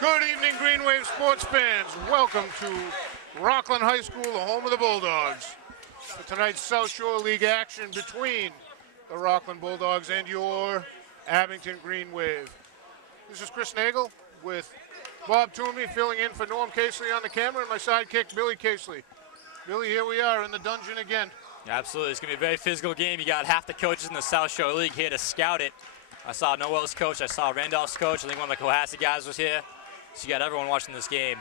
Good evening, Green Wave sports fans. Welcome to Rockland High School, the home of the Bulldogs. For tonight's South Shore League action between the Rockland Bulldogs and your Abington Green Wave. This is Chris Nagel with Bob Toomey filling in for Norm Casely on the camera and my sidekick, Billy Casely. Billy, here we are in the dungeon again. Absolutely. It's going to be a very physical game. You got half the coaches in the South Shore League here to scout it. I saw Noel's coach. I saw Randolph's coach. I think one of the Cohasset guys was here. So you got everyone watching this game.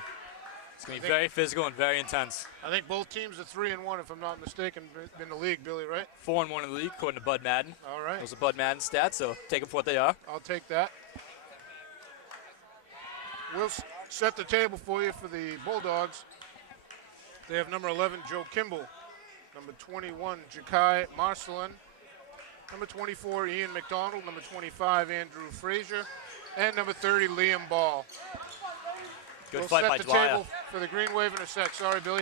It's going to be very physical and very intense. I think both teams are 3-1, if I'm not mistaken, in the league, Billy, right? 4-1 in the league, according to Bud Madden. All right. Those are Bud Madden stats, so take them for what they are. I'll take that. We'll set the table for you for the Bulldogs. They have number 11, Joe Kimball. Number 21, Jakai Marcelin. Number 24, Ian McDonald. Number 25, Andrew Frazier. And number 30, Liam Ball. Good fight by Dwyer. We'll set the table for the Green Wave in a sec. Sorry, Billy.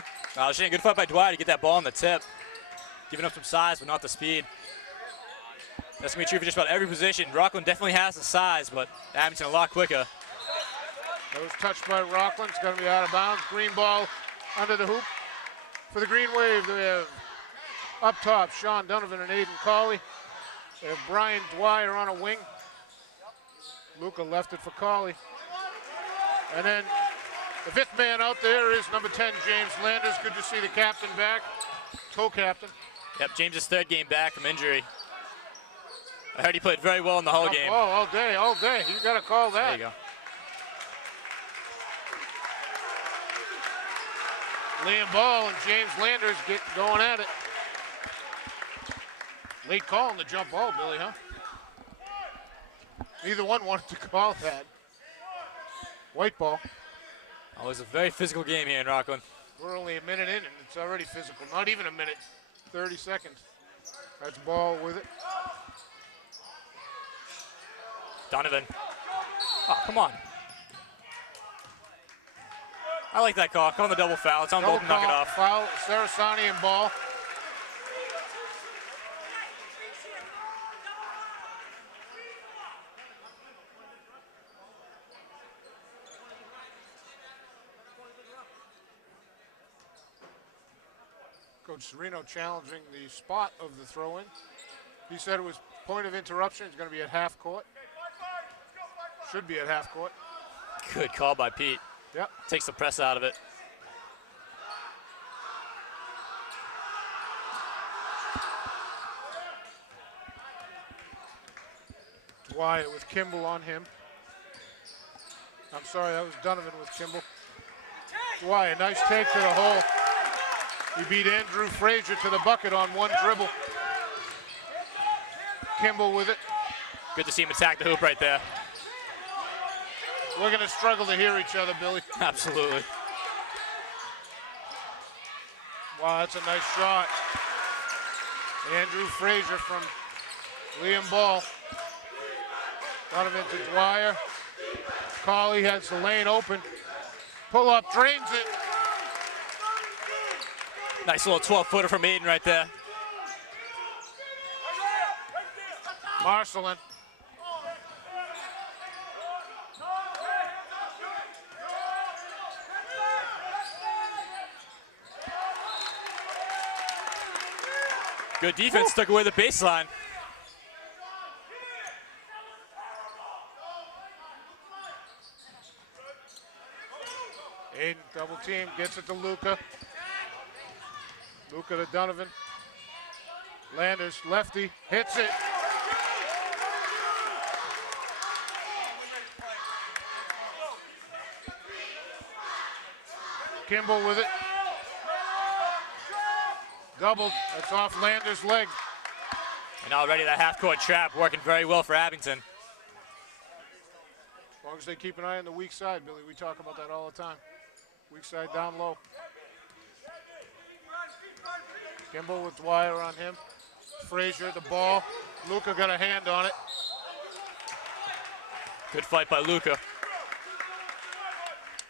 Shane, good fight by Dwyer to get that ball on the tip. Giving up some size, but not the speed. That's going to be true for just about every position. Rockland definitely has the size, but Abington a lot quicker. That was touched by Rockland. It's going to be out of bounds. Green ball under the hoop. For the Green Wave, they have up top Sean Donovan and Aiden Colley. They have Brian Dwyer on a wing. Luca left it for Colley. And then the fifth man out there is number 10, James Landers. Good to see the captain back, co-captain. Yep, James's third game back from injury. I heard he played very well in the whole game. Oh, all day, all day. You got to call that. There you go. Liam Ball and James Landers get going at it. Late call on the jump ball, Billy, huh? Neither one wanted to call that. White ball. Oh, it's a very physical game here in Rockland. We're only a minute in and it's already physical. Not even a minute, 30 seconds. That's Ball with it. Donovan. Oh, come on. I like that call. Call on the double foul. It's on both and knock it off. Foul, Sarasani and Ball. Coach Serino challenging the spot of the throw-in. He said it was point of interruption. It's going to be at half court. Should be at half court. Good call by Pete. Yep. Takes the press out of it. Dwyer with Kimball on him. I'm sorry, that was Donovan with Kimball. Dwyer, nice take to the hole. He beat Andrew Frazier to the bucket on one dribble. Kimball with it. Good to see him attack the hoop right there. We're going to struggle to hear each other, Billy. Absolutely. Wow, that's a nice shot. Andrew Frazier from Liam Ball. Donovan to Dwyer. Colley has the lane open. Pull up, drains it. Nice little 12-footer from Aiden right there. Marcelin. Good defense, took away the baseline. Aiden double team, gets it to Luca. Luca to Donovan. Landers, lefty, hits it. Kimball with it. Doubled, that's off Landers' leg. And already that half-court trap working very well for Abington. As long as they keep an eye on the weak side, Billy, we talk about that all the time. Weak side down low. Kimball with Dwyer on him. Frazier, the ball. Luca got a hand on it. Good fight by Luca.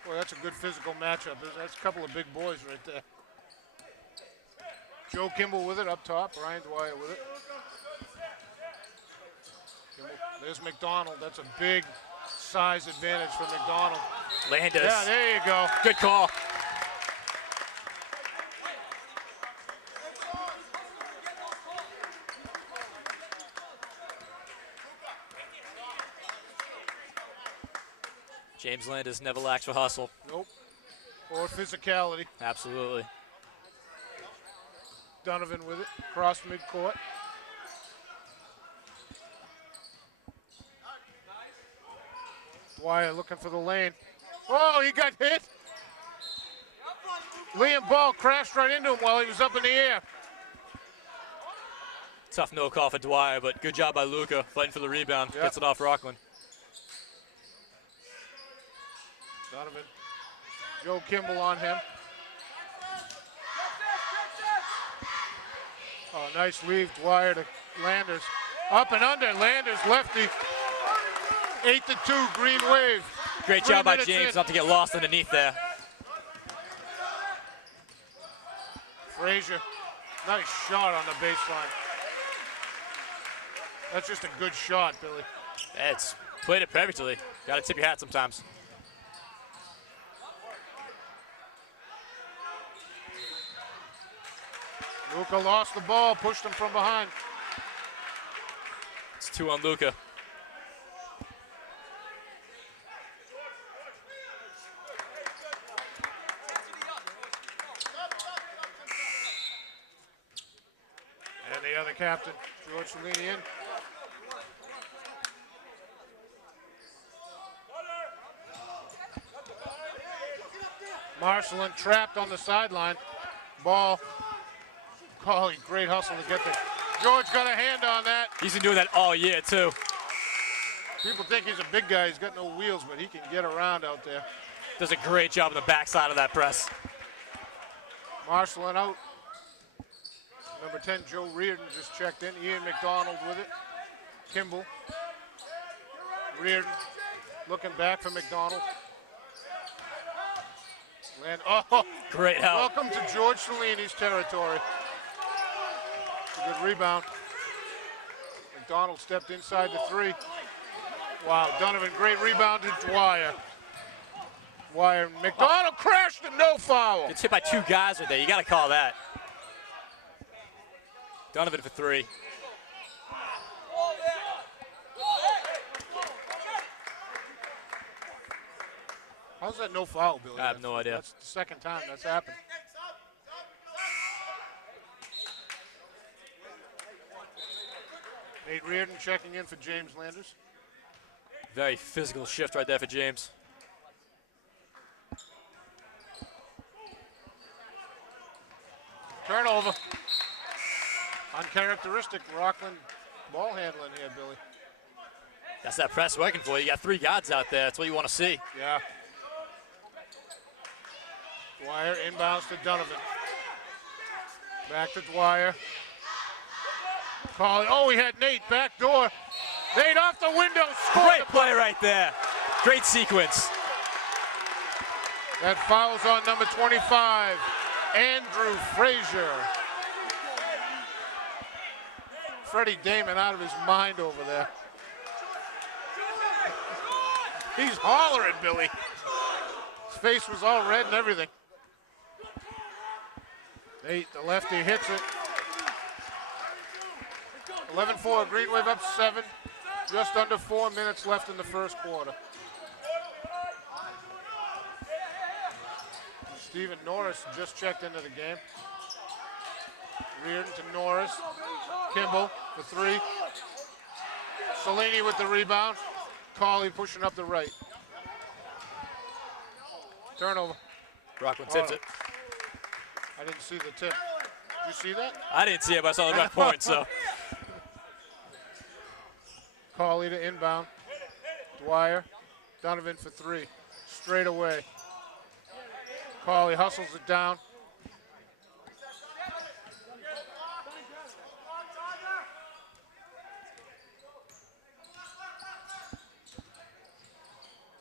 Boy, that's a good physical matchup. That's a couple of big boys right there. Joe Kimball with it up top. Brian Dwyer with it. Kimball. There's McDonald. That's a big size advantage for McDonald. Landis. Yeah, there you go. Good call. James Landis never lacks for hustle. Nope. Or physicality. Absolutely. Donovan with it, cross midcourt. Dwyer looking for the lane. Oh, he got hit. Liam Ball crashed right into him while he was up in the air. Tough no call for Dwyer, but good job by Luca fighting for the rebound. Yep. Gets it off Rockland. Donovan. Joe Kimball on him. Oh, nice leave, Dwyer to Landers. Up and under, Landers lefty. 8-2, Green Wave. Great job by James not to get lost underneath there. Frazier, nice shot on the baseline. That's just a good shot, Billy. It's played it perfectly. Got to tip your hat sometimes. Luca lost the ball, pushed him from behind. It's 2 on Luca. And the other captain, George Cellini in. Marcelin trapped on the sideline. Ball. Collie, great hustle to get there. George got a hand on that. He's been doing that all year, too. People think he's a big guy. He's got no wheels, but he can get around out there. Does a great job on the backside of that press. Marcelin out. Number 10, Joe Reardon just checked in. Ian McDonald with it. Kimball. Reardon looking back for McDonald. And oh, great help. Welcome to George Cellini's territory. A good rebound. McDonald stepped inside the 3. Wow, Donovan, great rebound to Dwyer. Dwyer, McDonald crashed and no foul. It's hit by 2 guys right there. You got to call that. Donovan for 3. How's that no foul, Billy? I have no idea. That's the second time that's happened. Nate Reardon checking in for James Landers. Very physical shift right there for James. Turnover. Uncharacteristic Rockland ball handling here, Billy. That's that press working for you. You got 3 guards out there. That's what you want to see. Yeah. Dwyer inbounds to Donovan. Back to Dwyer. Calling. Oh, he had Nate back door. Nate off the window. Great play right there. Great sequence. That fouls on number 25, Andrew Frazier. Freddie Damon out of his mind over there. He's hollering, Billy. His face was all red and everything. Nate, the lefty, hits it. 11-4, Green Wave up 7. Just under 4 minutes left in the first quarter. Stephen Norris just checked into the game. Reardon to Norris. Kimball for 3. Cellini with the rebound. Cauley pushing up the right. Turnover. Rockland tips it. I didn't see the tip. Did you see that? I didn't see it, but I saw the ref point, so. Cauley to inbound. Dwyer. Donovan for 3. Straight away. Cauley hustles it down.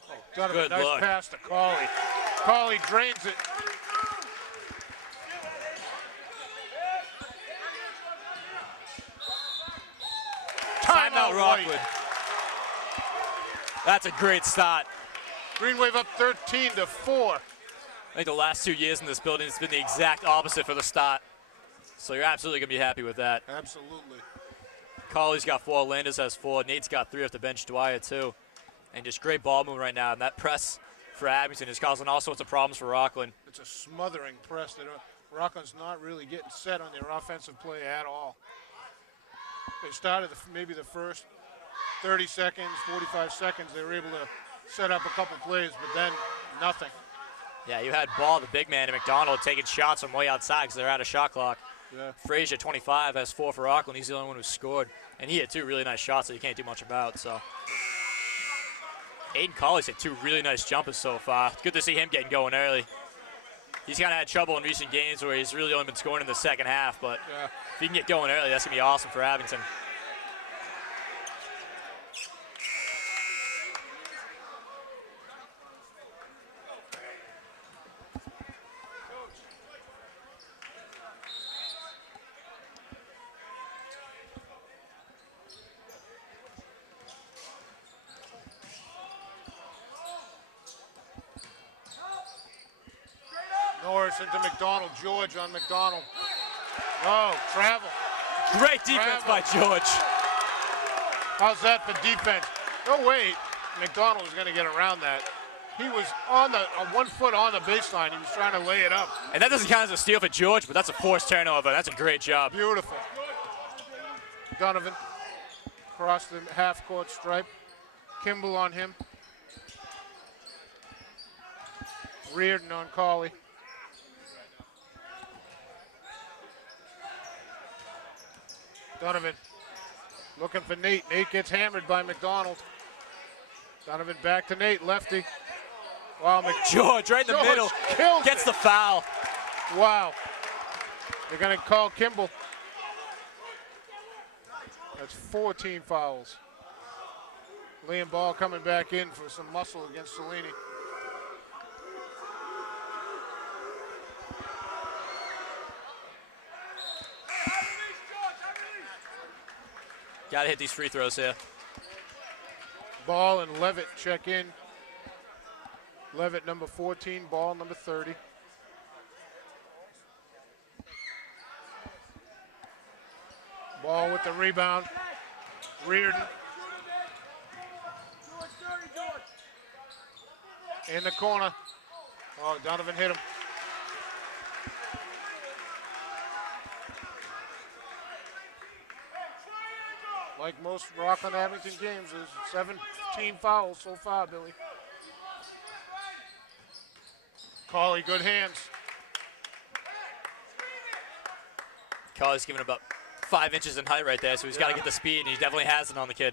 Oh, Donovan, Good nice look. pass to Cauley. Cauley drains it. Timeout, Rockland. That's a great start. Green Wave up 13-4. I think the last 2 years in this building, it's been the exact opposite for the start. So you're absolutely going to be happy with that. Absolutely. Colley's got 4, Landis has 4, Nate's got 3 off the bench, Dwyer 2. And just great ball movement right now. And that press for Abington is causing all sorts of problems for Rockland. It's a smothering press. Rockland's not really getting set on their offensive play at all. They started maybe the first 30 seconds, 45 seconds. They were able to set up a couple plays, but then nothing. Yeah, you had Ball, the big man, and McDonald taking shots from way outside because they're out of shot clock. Yeah. Frazier, 25, has 4 for Rockland. He's the only one who scored. And he had 2 really nice shots that you can't do much about. So Aiden Colley's hit 2 really nice jumpers so far. It's good to see him getting going early. He's kind of had trouble in recent games where he's really only been scoring in the second half. But if he can get going early, that's going to be awesome for Abington. Norris into McDonald. George on McDonald. Oh, travel. Great defense by George. How's that for defense? No way McDonald was going to get around that. He was on 1 foot on the baseline. He was trying to lay it up. And that doesn't count as a steal for George, but that's a forced turnover. That's a great job. Beautiful. Donovan across the half-court stripe. Kimball on him. Reardon on Colley. Donovan looking for Nate. Nate gets hammered by McDonald. Donovan back to Nate, lefty. Wow, George right in the middle. Gets the foul. Wow. They're going to call Kimball. That's 14 fouls. Liam Ball coming back in for some muscle against Cellini. Got to hit these free throws here. Ball and Levitt check in. Levitt number 14, Ball number 30. Ball with the rebound. Reardon. In the corner. Oh, Donovan hit him. Like most Rockland Abington games, there's 17 fouls so far, Billy. Colley, good hands. Colley's giving about 5 inches in height right there, so he's got to get the speed, and he definitely has it on the kid.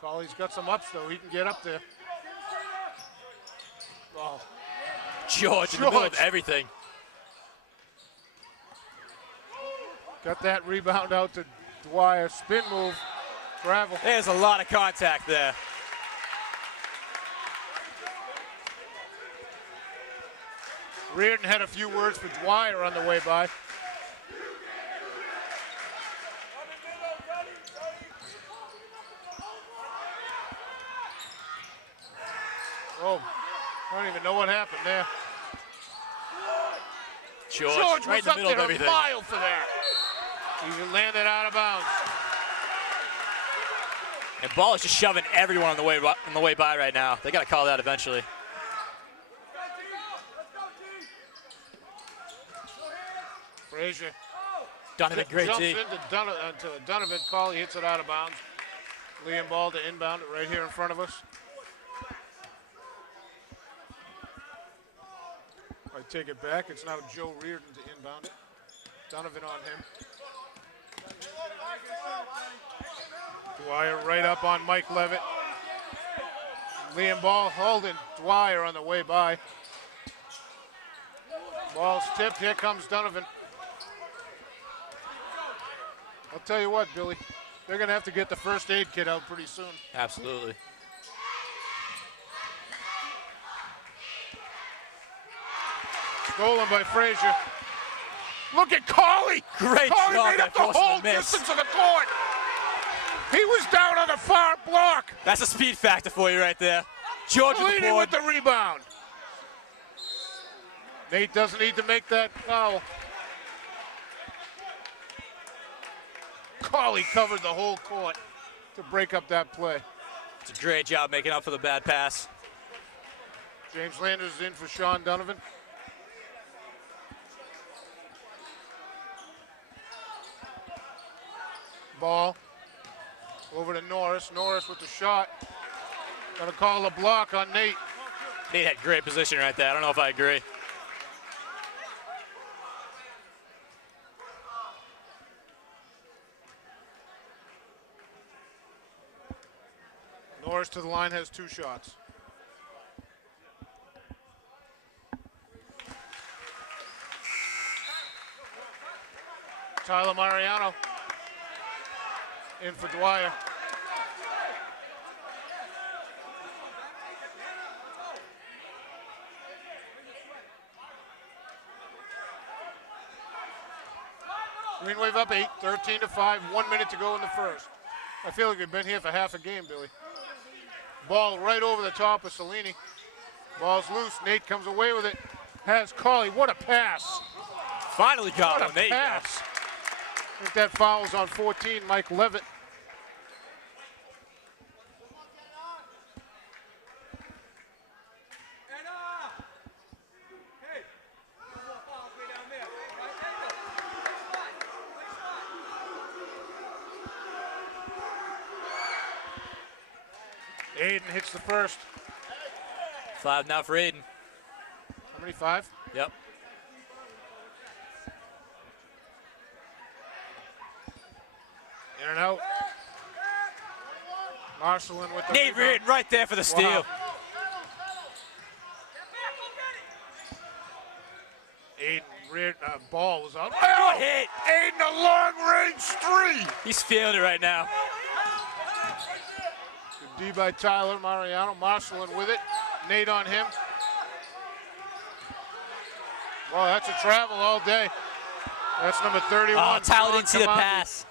Colley's got some ups, though. He can get up there. Oh. George in the middle of everything. Got that rebound out to Dwyer. Spin move. Gravel. There's a lot of contact there. Reardon had a few words for Dwyer on the way by. Oh, I don't even know what happened there. George right in the middle of everything. A mile for that. He landed out of bounds. And Ball is just shoving everyone on the way by right now. They got to call that eventually. Frazier. Donovan, great jumps D. into Donovan. Colley hits it out of bounds. Liam Ball to inbound it right here in front of us. I take it back. It's now Joe Reardon to inbound it. Donovan on him. Dwyer right up on Mike Levitt. Liam Ball holding Dwyer on the way by. Ball's tipped. Here comes Donovan. I'll tell you what, Billy. They're going to have to get the first aid kit out pretty soon. Absolutely. Stolen by Frazier. Look at Colley. Great Colley job made up the by whole the miss. distance of the court. He was down on the far block. That's a speed factor for you right there. George with the Leading board. with the rebound. Nate doesn't need to make that foul. Cauley covered the whole court to break up that play. It's a great job making up for the bad pass. James Landers is in for Sean Donovan. Ball over to Norris. Norris with the shot. Gonna call a block on Nate. Nate had great position right there. I don't know if I agree. Norris to the line, has 2 shots. Tyler Mariano in for Dwyer. Green Wave up 8, 13-5, 1 minute to go in the first. I feel like we've been here for half a game, Billy. Ball right over the top of Cellini. Ball's loose. Nate comes away with it. Has Cauley. What a pass. Finally got What one. a Nate. pass. I think that foul's on 14, Mike Levitt. Aiden hits the first. 5 now for Aiden. How many, 5? Yep. In and out. Marcelin with the Nate rebound. Reardon right there for the steal. Wow. Aiden Reardon, ball was out. Good hit. Aiden, a long-range 3. He's feeling it right now. Good D by Tyler Mariano. Marcelin with it. Nate on him. Well, that's a travel all day. That's number 31. Oh, Tyler Sean didn't see the Kamandi. pass.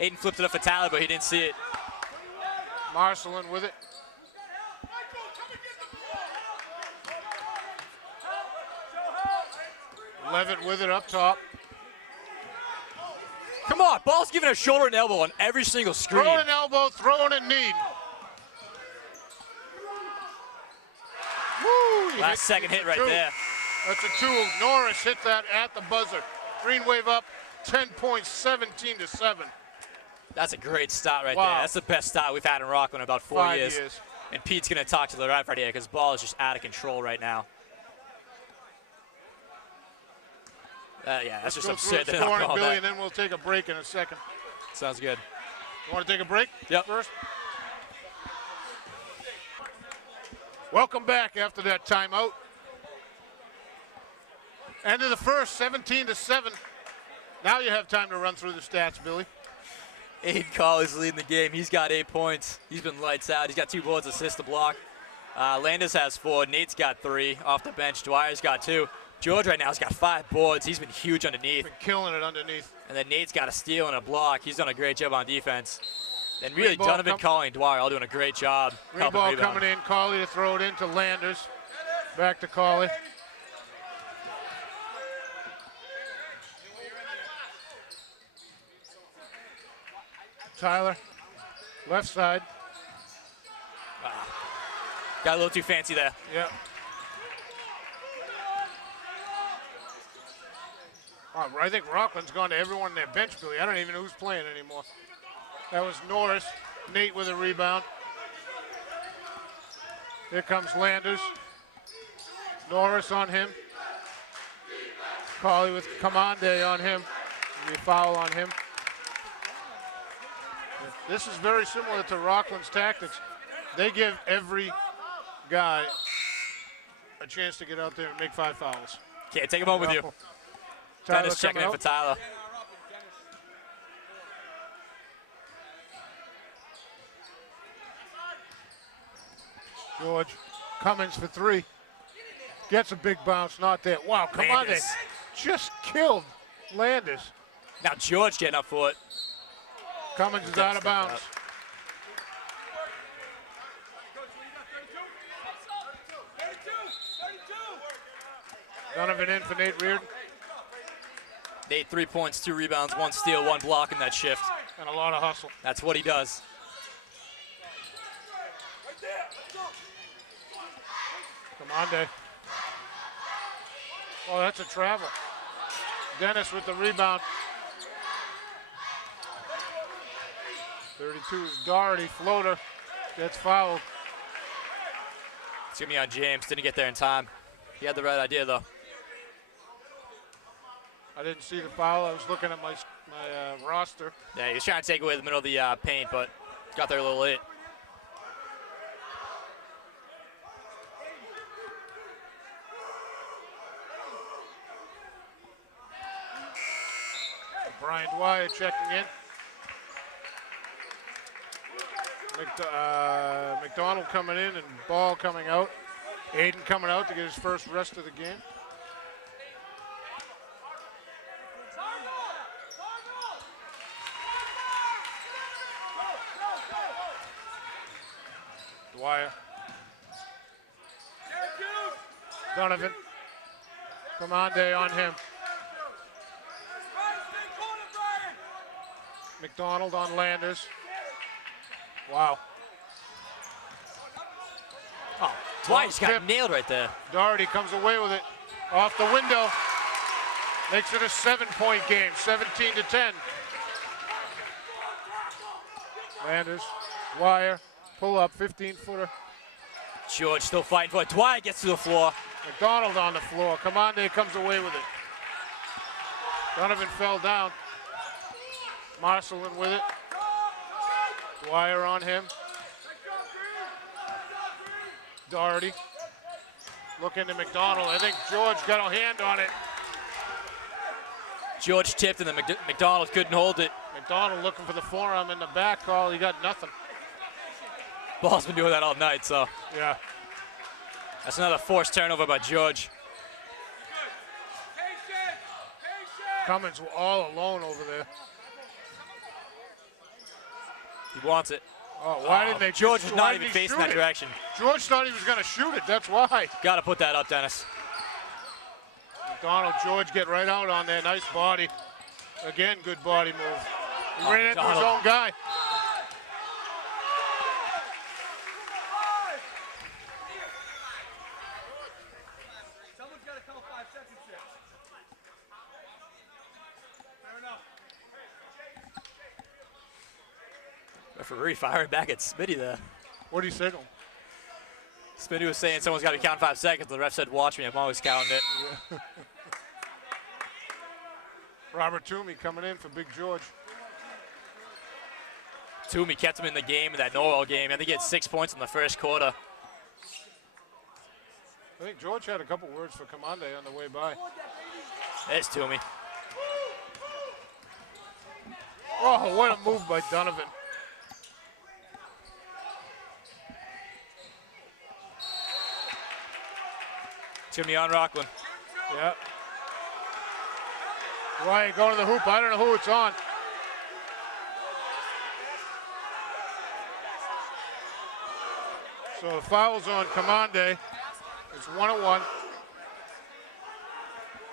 Aiden flipped it up for Tyler, but he didn't see it. Marcelin with it. Levitt with it up top. Come on, ball's giving a shoulder and elbow on every single screen. Throwing an elbow, throwing a knee. Woo! he Last second hit right 2. there. That's a 2. Norris hit that at the buzzer. Green Wave up 10 points, 17-7. That's a great start right Wow. there. That's the best start we've had in Rockland in about 4 5 years. years. And Pete's going to talk to the ref right here because ball is just out of control right now. Yeah, that's just Go through absurd. the They're not scoring, calling Billy, that. and then we'll take a break in a second. Sounds good. You want to take a break Yep. first? Welcome back after that timeout. End of the first, 17-7. Now you have time to run through the stats, Billy. Aiden Cauley's leading the game. He's got 8 points. He's been lights out. He's got 2 boards, assist, a block. Landis has 4. Nate's got 3 off the bench. Dwyer's got 2. George right now has got 5 boards. He's been huge underneath. Been killing it underneath. And then Nate's got a steal and a block. He's done a great job on defense. And really, Green ball Donovan, Cauley, and Dwyer all doing a great job. Green helping ball rebound. coming in. Cauley to throw it into Landers. Back to Cauley. Tyler, left side. Got a little too fancy there. Yeah. Oh, I think Rockland's gone to everyone on their bench, Billy. I don't even know who's playing anymore. That was Norris. Nate with a rebound. Here comes Landers. Norris on him. Cauley with Commande on him. The foul on him. This is very similar to Rockland's tactics. They give every guy a chance to get out there and make 5 fouls. Can't take him home with you. Tyler Dennis checking in coming for Tyler. George Cummings for 3. Gets a big bounce, not there. Wow, Commande Landis. just killed Landis. Now George getting up for it. Cummins is out of bounds. Donovan in for Nate Reardon. Nate, 3 points, 2 rebounds, 1 steal, 1 block in that shift. And a lot of hustle. That's what he does. Come on, Dave. Oh, that's a travel. Dennis with the rebound. 32 is Doherty, floater, gets fouled. It's gonna be on James, didn't get there in time. He had the right idea though. I didn't see the foul, I was looking at my roster. Yeah, he was trying to take away the middle of the paint, but got there a little late. Brian Dwyer checking in. McDonald coming in and Ball coming out. Aiden coming out to get his first rest of the game. Dwyer. Donovan. Commande on him. McDonald on Landers. Wow. Oh, Dwyer just got nailed right there. Doherty comes away with it off the window. Makes it a 7-point game, 17-10. Landers, Dwyer, pull up, 15-footer. George still fighting for it. Dwyer gets to the floor. McDonald on the floor. Commande comes away with it. Donovan fell down. Marcelin with it. Dwyer on him. Doherty. Looking to McDonald. I think George got a hand on it. George tipped and then McDonald couldn't hold it. McDonald looking for the forearm in the back call. He got nothing. Ball's been doing that all night, so. Yeah. That's another forced turnover by George. Cummins all alone over there. He wants it. Oh, why didn't they? George was not even facing that direction. George thought he was going to shoot it. That's why. Got to put that up, Dennis. McDonald, George get right out on there. Nice body. Again, good body move. He ran into his own guy. Someone's got to call 5 seconds here. Fair enough. Referee firing back at Smitty there. What do you signal? Smitty was saying someone's got to count 5 seconds. The ref said, watch me. I'm always counting it. Yeah. Robert Toomey coming in for Big George. Toomey kept him in the game in that Norwell game. I think he had 6 points in the first quarter. I think George had a couple words for Commande on the way by. There's Toomey. Oh, what a move by Donovan. It's going to be on Rockland. Yeah. Why going to the hoop? I don't know who it's on. So the foul's on Commande. It's 1-1.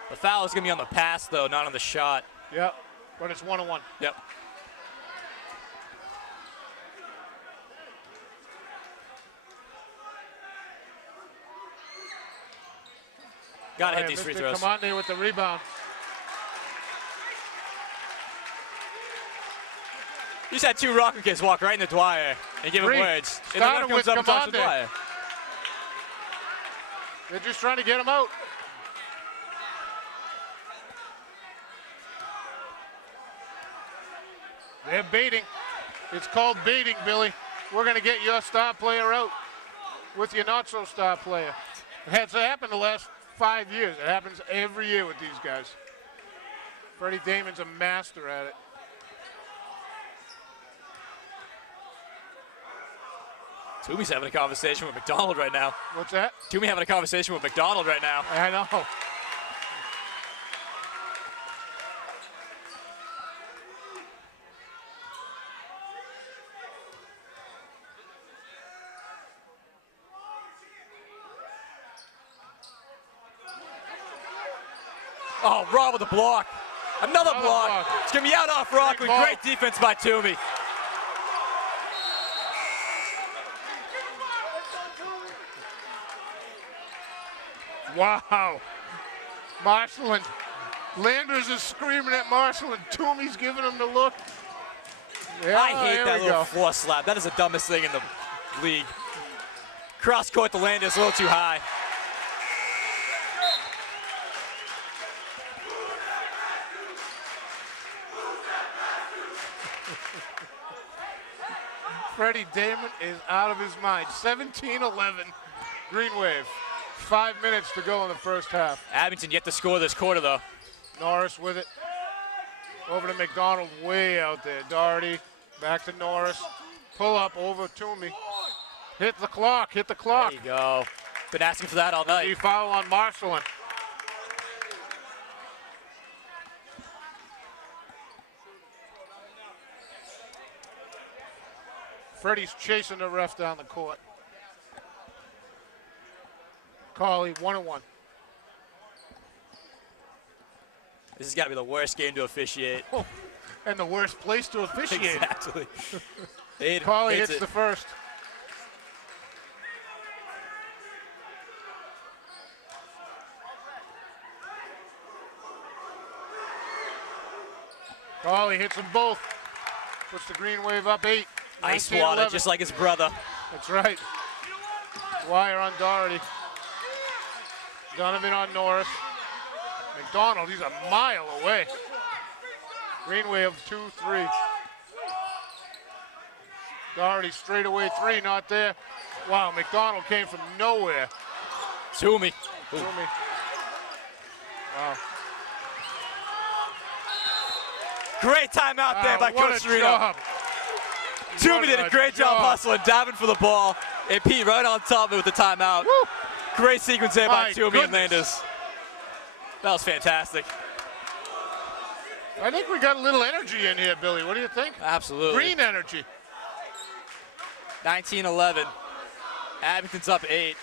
The foul is going to be on the pass, though, not on the shot. Yep, but it's 1-1. Yep. Got to hit these free throws. Commande with the rebound. You just had 2 Rockland kids walk right into Dwyer and give him words. And the ref comes up and talks to Dwyer. They're just trying to get him out. They're baiting. It's called baiting, Billy. We're going to get your star player out with your not-so-star player. It's happened the last 5 years. It happens every year with these guys. Freddie Damon's a master at it. Toomey's having a conversation with McDonald right now. What's that? Toomey having a conversation with McDonald right now. I know. Oh, Rob with the block. Another block. It's going to be out off Rockland. Great defense by Toomey. Wow. Marshall, Landers is screaming at Marshall, and Toomey's giving him the look. Yeah, I hate that little go. floor slap. That is the dumbest thing in the league. Cross court to Landers, a little too high. Freddie Damon is out of his mind. 17-11, Green Wave. 5 minutes to go in the first half. Abington yet to score this quarter, though. Norris with it. Over to McDonald, way out there. Doherty, back to Norris. Pull up over Toomey. Hit the clock, hit the clock. There you go. Been asking for that all night. You foul on Marshall. Freddie's chasing the ref down the court. Carly, 1-1. This has got to be the worst game to officiate. Oh, and the worst place to officiate. Exactly. Carly hits the first. Carly hits them both. Puts the Green Wave up 8. Ice water, just like his brother. That's right. Dwyer on Doherty. Donovan on Norris. McDonald, he's a mile away. Green Wave 2-3. Doherty straight away 3, not there. Wow, McDonald came from nowhere. Toomey. Toomey. Wow. Great timeout there by Coach Serino. Job. Toomey did a great job hustling, diving for the ball, and Pete right on top of it with the timeout. Woo. Great sequence there by Toomey and goodness. Landers. That was fantastic. I think we got a little energy in here, Billy. What do you think? Absolutely. Green energy. 19-11. Abington's up 8.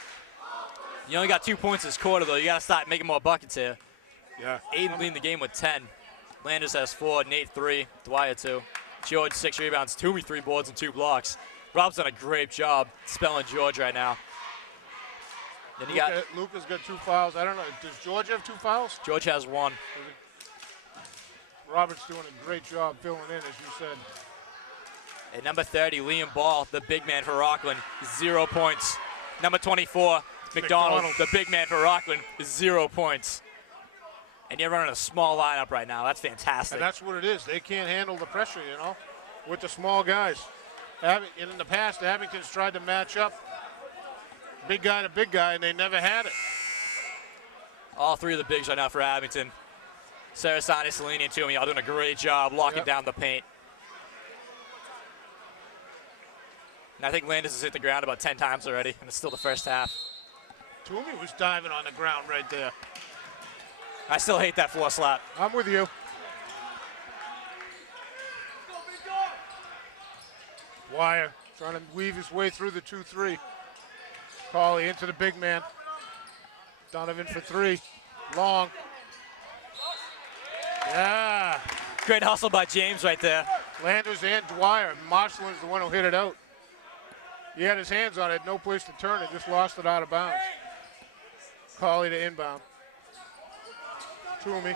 You only got 2 points this quarter, though. You got to start making more buckets here. Yeah. Aiden leading the game with 10. Landers has 4, Nate 3, Dwyer 2. George 6 rebounds, Toomey 3 boards and 2 blocks. Rob's done a great job spelling George right now. Then you got Luca's got 2 fouls. I don't know. Does George have 2 fouls? George has 1. Robert's doing a great job filling in, as you said. At number 30, Liam Ball, the big man for Rockland, 0 points. Number 24, McDonald, the big man for Rockland, 0 points. And you're running a small lineup right now. That's fantastic. And that's what it is. They can't handle the pressure, you know, with the small guys. In the past, Abington's tried to match up big guy to big guy, and they never had it. All 3 of the bigs right now for Abington. Sarasani, Salini, and Toomey all doing a great job locking down the paint. And I think Landis has hit the ground about 10 times already, and it's still the first half. Toomey was diving on the ground right there. I still hate that floor slap. I'm with you. Dwyer trying to weave his way through the 2-3. Cawley into the big man. Donovan for 3. Long. Yeah. Great hustle by James right there. Landers and Dwyer. Marshall is the one who hit it out. He had his hands on it, no place to turn it, just lost it out of bounds. Cawley to inbound. Toomey.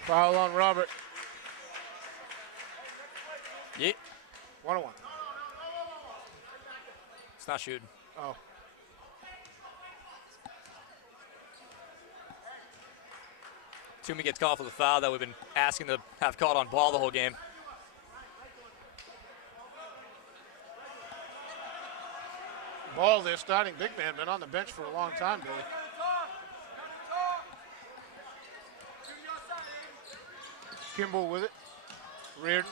Foul on Robert. Yeah. 1-1. It's not shooting. Oh. Toomey gets called for the foul that we've been asking to have called on Ball the whole game. Ball, their starting big man, been on the bench for a long time, Billy. Kimball with it. Reardon.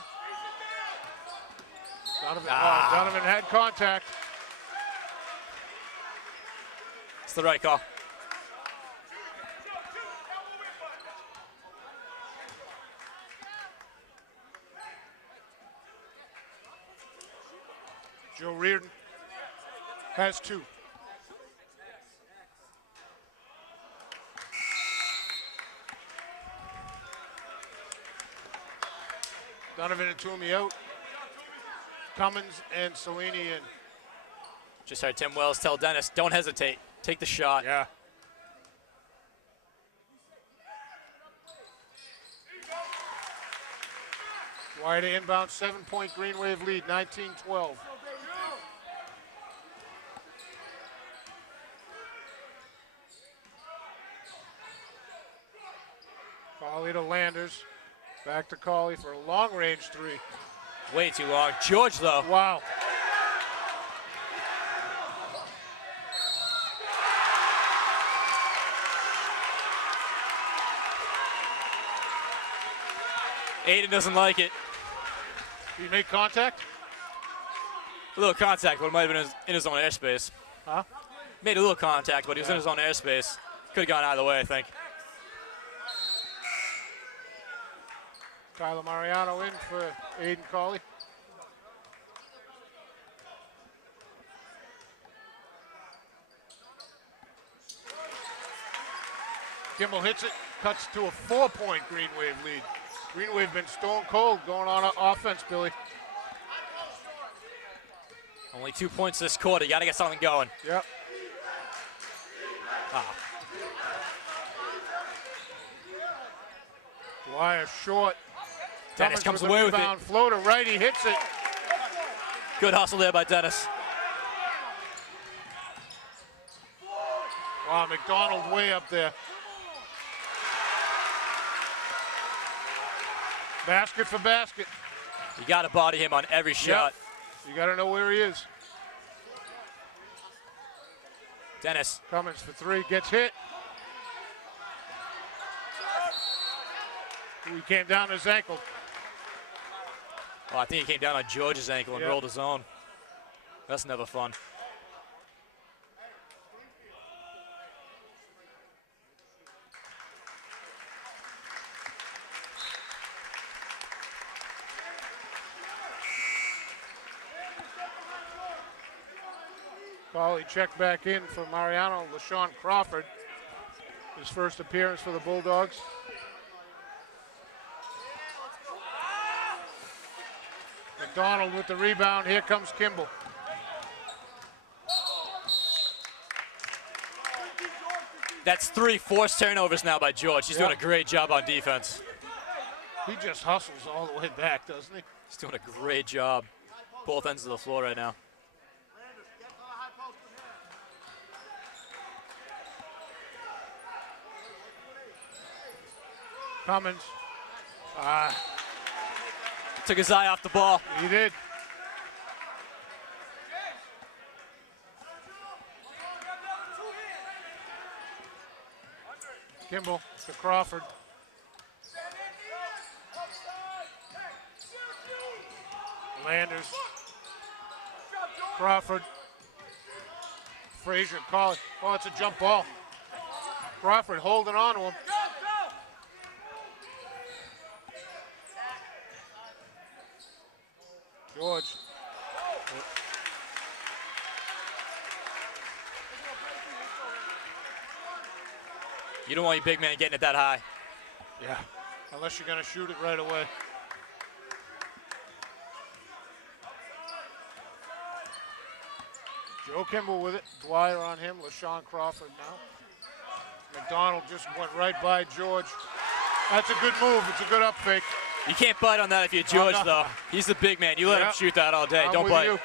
Donovan, Donovan had contact. It's the right call. Joe Reardon. Has 2. Donovan and Toomey out. Cummins and Cellini in. Just heard Tim Wells tell Dennis, don't hesitate. Take the shot. Yeah. Wide inbound, 7-point Green Wave lead, 19-12. Cauley to Landers. Back to Cauley for a long-range 3. Way too long. George, though. Wow. Aiden doesn't like it. Did he make contact? A little contact, but it might have been in his own airspace. Huh? Made a little contact, but he was in his own airspace. Could have gone either way, I think. Kyler Mariano in for Aiden Cauley. Kimball hits it, cuts to a 4-point Green Wave lead. Green Wave been stone cold going on offense, Billy. Only 2 points this quarter. You got to get something going. Yep. Ah. Dwyer short. Dennis comes the away with rebound. it. Floater right, he hits it. Good hustle there by Dennis. Wow, McDonald way up there. Basket for basket. You got to body him on every shot. You got to know where he is. Dennis. Cummins for 3, gets hit. He came down his ankle. Oh, I think he came down on George's ankle and rolled his own. That's never fun. Cauley checked back in for Mariano. LaShawn Crawford, his first appearance for the Bulldogs. McDonald with the rebound. Here comes Kimball. That's 3 forced turnovers now by George. He's doing a great job on defense. He just hustles all the way back, doesn't he? He's doing a great job. Both ends of the floor right now. Cummins. Took his eye off the ball. He did. Kimball to Crawford. Landers. Crawford. Frazier, call it. Oh, it's a jump ball. Crawford holding on to him. George. You don't want your big man getting it that high. Yeah, unless you're going to shoot it right away. Joe Kimball with it. Dwyer on him. LaShawn Crawford now. McDonald just went right by George. That's a good move. It's a good up fake. You can't bite on that if you're George, though. He's the big man. You let him shoot that all day. Don't bite. You.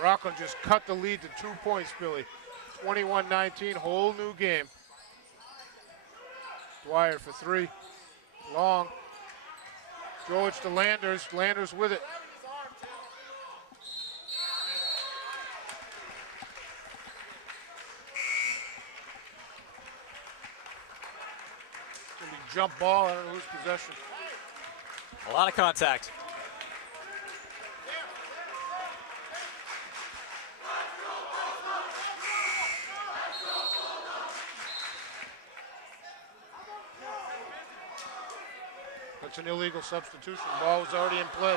Rockland just cut the lead to 2 points, Billy. 21-19, whole new game. Dwyer for 3. Long. George to Landers. Landers with it. Gonna be jump ball. I don't know whose possession. A lot of contact. That's an illegal substitution. Ball was already in play.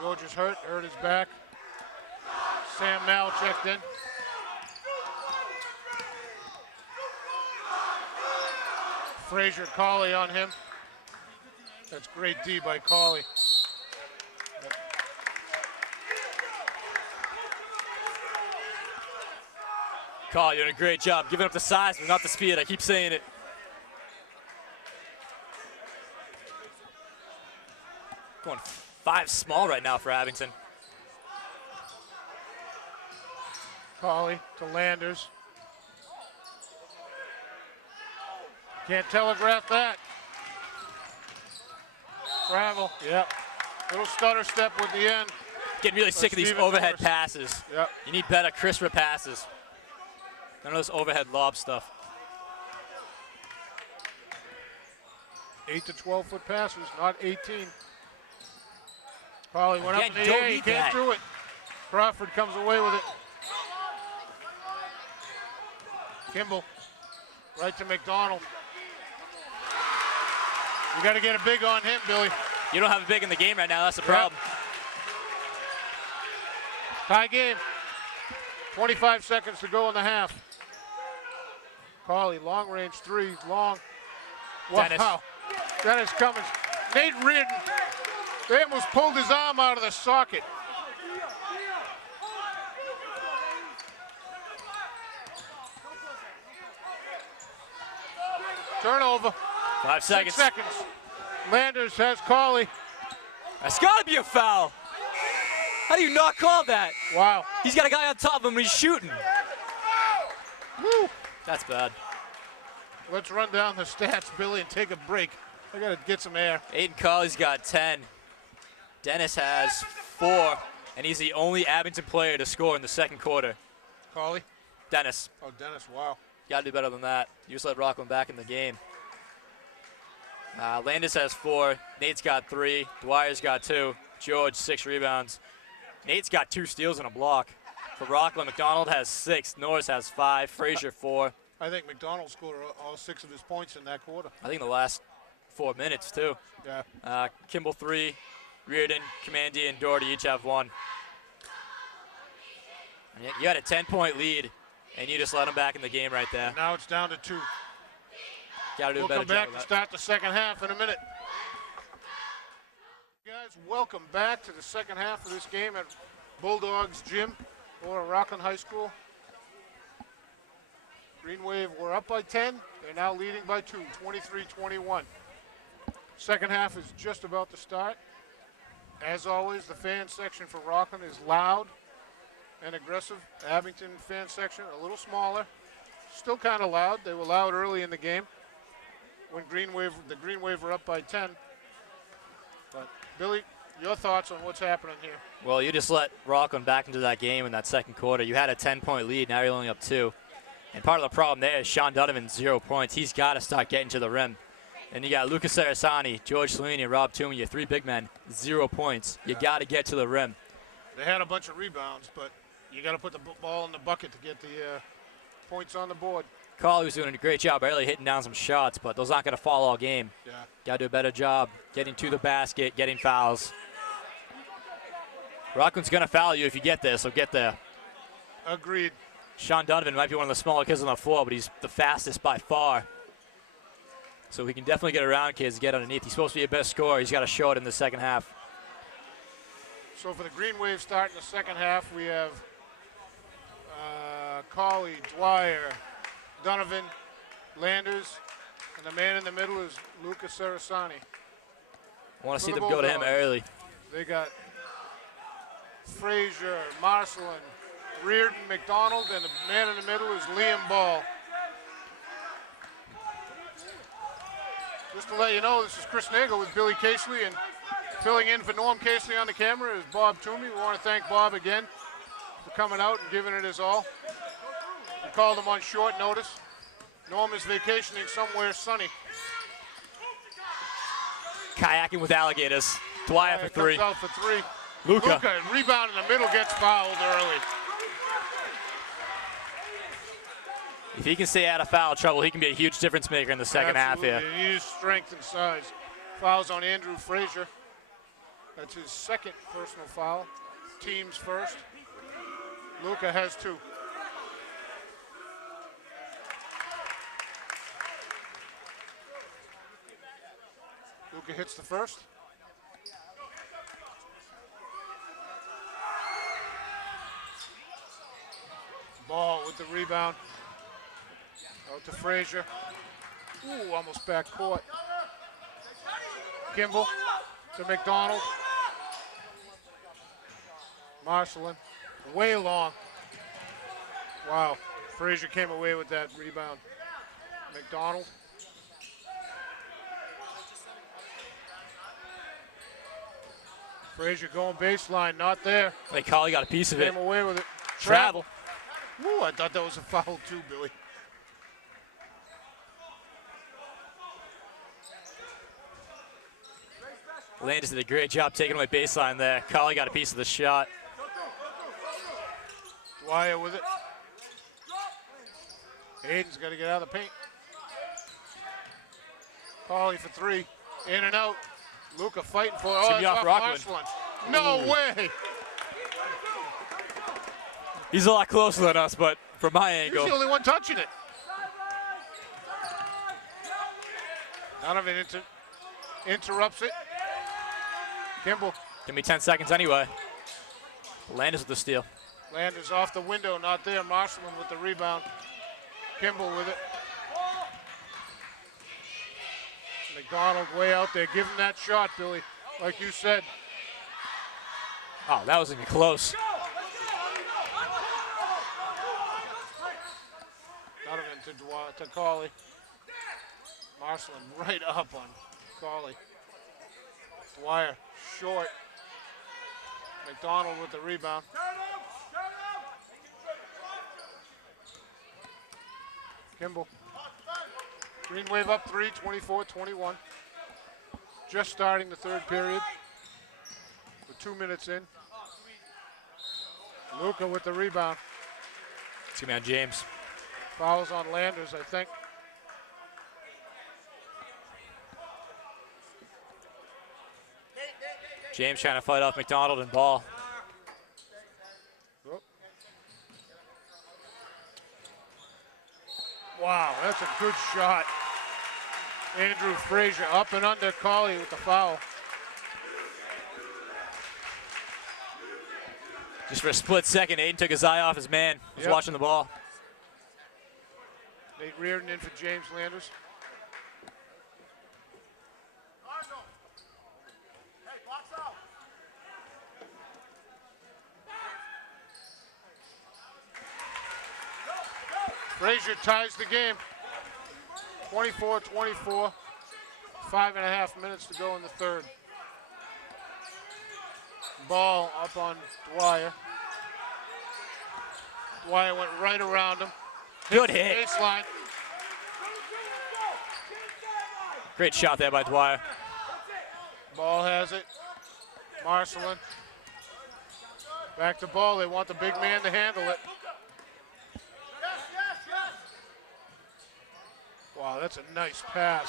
George is hurt his back. Sam Mall checked in. Frazier Cauley on him. That's great D by Cauley. Cauley, you're doing a great job giving up the size but not the speed. I keep saying it. Going 5 small right now for Abington. Cauley to Landers. Can't telegraph that. Travel, yep. Little stutter step with the end. Getting really sick of these overhead passes. Yep. You need better, crisper passes. None of this overhead lob stuff. 8 to 12-foot passes, not 18. Cauley went Again, up in the don't air, he need came that. through it. Crawford comes away with it. Kimball, right to McDonald. You got to get a big on him, Billy. You don't have a big in the game right now, that's the problem. Tie game. 25 seconds to go in the half. Cauley, long range three, long. Dennis. Wow. Dennis Cummins. Nate Reardon. They almost pulled his arm out of the socket. Turnover. 5 seconds. 6 seconds. Landers has Cauley. That's got to be a foul. How do you not call that? Wow. He's got a guy on top of him and he's shooting. Woo. That's bad. Let's run down the stats, Billy, and take a break. I got to get some air. Aiden Cauley's got 10. Dennis has 4, and he's the only Abington player to score in the second quarter. Cauley? Dennis. Oh, Dennis, wow. You got to do better than that. You just let Rockland back in the game. Landis has 4. Nate's got 3. Dwyer's got 2. George, 6 rebounds. Nate's got 2 steals and a block. For Rockland, McDonald has 6. Norris has 5. Frazier 4. I think McDonald scored all 6 of his points in that quarter. I think the last 4 minutes, too. Yeah. Kimball 3. Reardon, Commandy, and Doherty each have 1. And you had a 10-point lead, and you just let them back in the game right there. And now it's down to 2. Got to do We'll a better come back job and of that. start the second half in a minute. Guys, welcome back to the second half of this game at Bulldogs Gym or Rockland High School. Green Wave were up by 10. They're now leading by 2, 23-21. Second half is just about to start. As always, the fan section for Rockland is loud and aggressive. Abington fan section a little smaller, still kind of loud. They were loud early in the game when the Green Wave were up by 10. But Billy, your thoughts on what's happening here? Well, you just let Rockland back into that game in that second quarter. You had a 10-point lead. Now you're only up 2. And part of the problem there is Sean Donovan, 0 points. He's got to start getting to the rim. And you got Lucas Sarasani, George Salini, and Rob Toomey, your 3 big men, 0 points. You got to get to the rim. They had a bunch of rebounds, but you got to put the ball in the bucket to get the points on the board. Cauley was doing a great job early hitting down some shots, but those aren't going to fall all game. Yeah. Got to do a better job getting to the basket, getting fouls. Rockland's going to foul you if you get there, so get there. Agreed. Sean Donovan might be one of the smaller kids on the floor, but he's the fastest by far. So he can definitely get around kids, get underneath. He's supposed to be a best scorer. He's got to show it in the second half. So for the Green Wave starting the second half, we have Cauley, Dwyer, Donovan, Landers, and the man in the middle is Lucas Sarasani. I want to see For the them go to him Bulldogs. early. They got Frazier, Marcelin, Reardon, McDonald, and the man in the middle is Liam Ball. Just to let you know, this is Chris Nagel with Billy Casely, and filling in for Norm Casely on the camera is Bob Toomey. We want to thank Bob again for coming out and giving it his all. We called him on short notice. Norm is vacationing somewhere sunny. Kayaking with alligators. Dwyer for 3. Comes out for 3. Luka. Rebound in the middle, gets fouled early. If he can stay out of foul trouble, he can be a huge difference maker in the second half here. Absolutely. He used strength and size. Fouls on Andrew Frazier. That's his second personal foul. Team's first. Luca has 2. Luca hits the first. Ball with the rebound. Out to Frazier. Ooh, almost back court. Kimball to McDonald. Marcelin, way long. Wow, Frazier came away with that rebound. McDonald. Frazier going baseline, not there. Hey, Collie got a piece of it. Came away with it. Travel. Ooh, I thought that was a foul too, Billy. Landis did a great job taking away baseline there. Collie got a piece of the shot. Dwyer with it. Hayden's got to get out of the paint. Pauly for 3. In and out. Luca fighting for it. It's gonna be off Rockland. Marshland. No way. He's a lot closer than us, but from my He's angle. the only one touching it. Donovan interrupts it. Kimball. Give me 10 seconds anyway. Landis with the steal. Landers off the window, not there. Marshland with the rebound. Kimball with it. McDonald way out there. Give him that shot, Billy. Like you said. Oh, that wasn't even close. Donovan to Cauley. Marcelin right up on Cauley. Dwyer short. McDonald with the rebound. Kimball. Green Wave up 3, 24-21. Just starting the third period. We're 2 minutes in. Luca with the rebound. It's gonna be on James. Fouls on Landers, I think. James trying to fight off McDonald and Ball. Oh. Wow, that's a good shot. Andrew Frazier up and under Cauley with the foul. Just for a split second, Aiden took his eye off his man. He was watching the ball. Nate Reardon in for James Landers. Frazier ties the game. 24-24. 5.5 minutes to go in the third. Ball up on Dwyer. Dwyer went right around him. Good hit. Baseline. Great shot there by Dwyer. Ball has it. Marcelin. Back to Ball. They want the big man to handle it. Wow, that's a nice pass.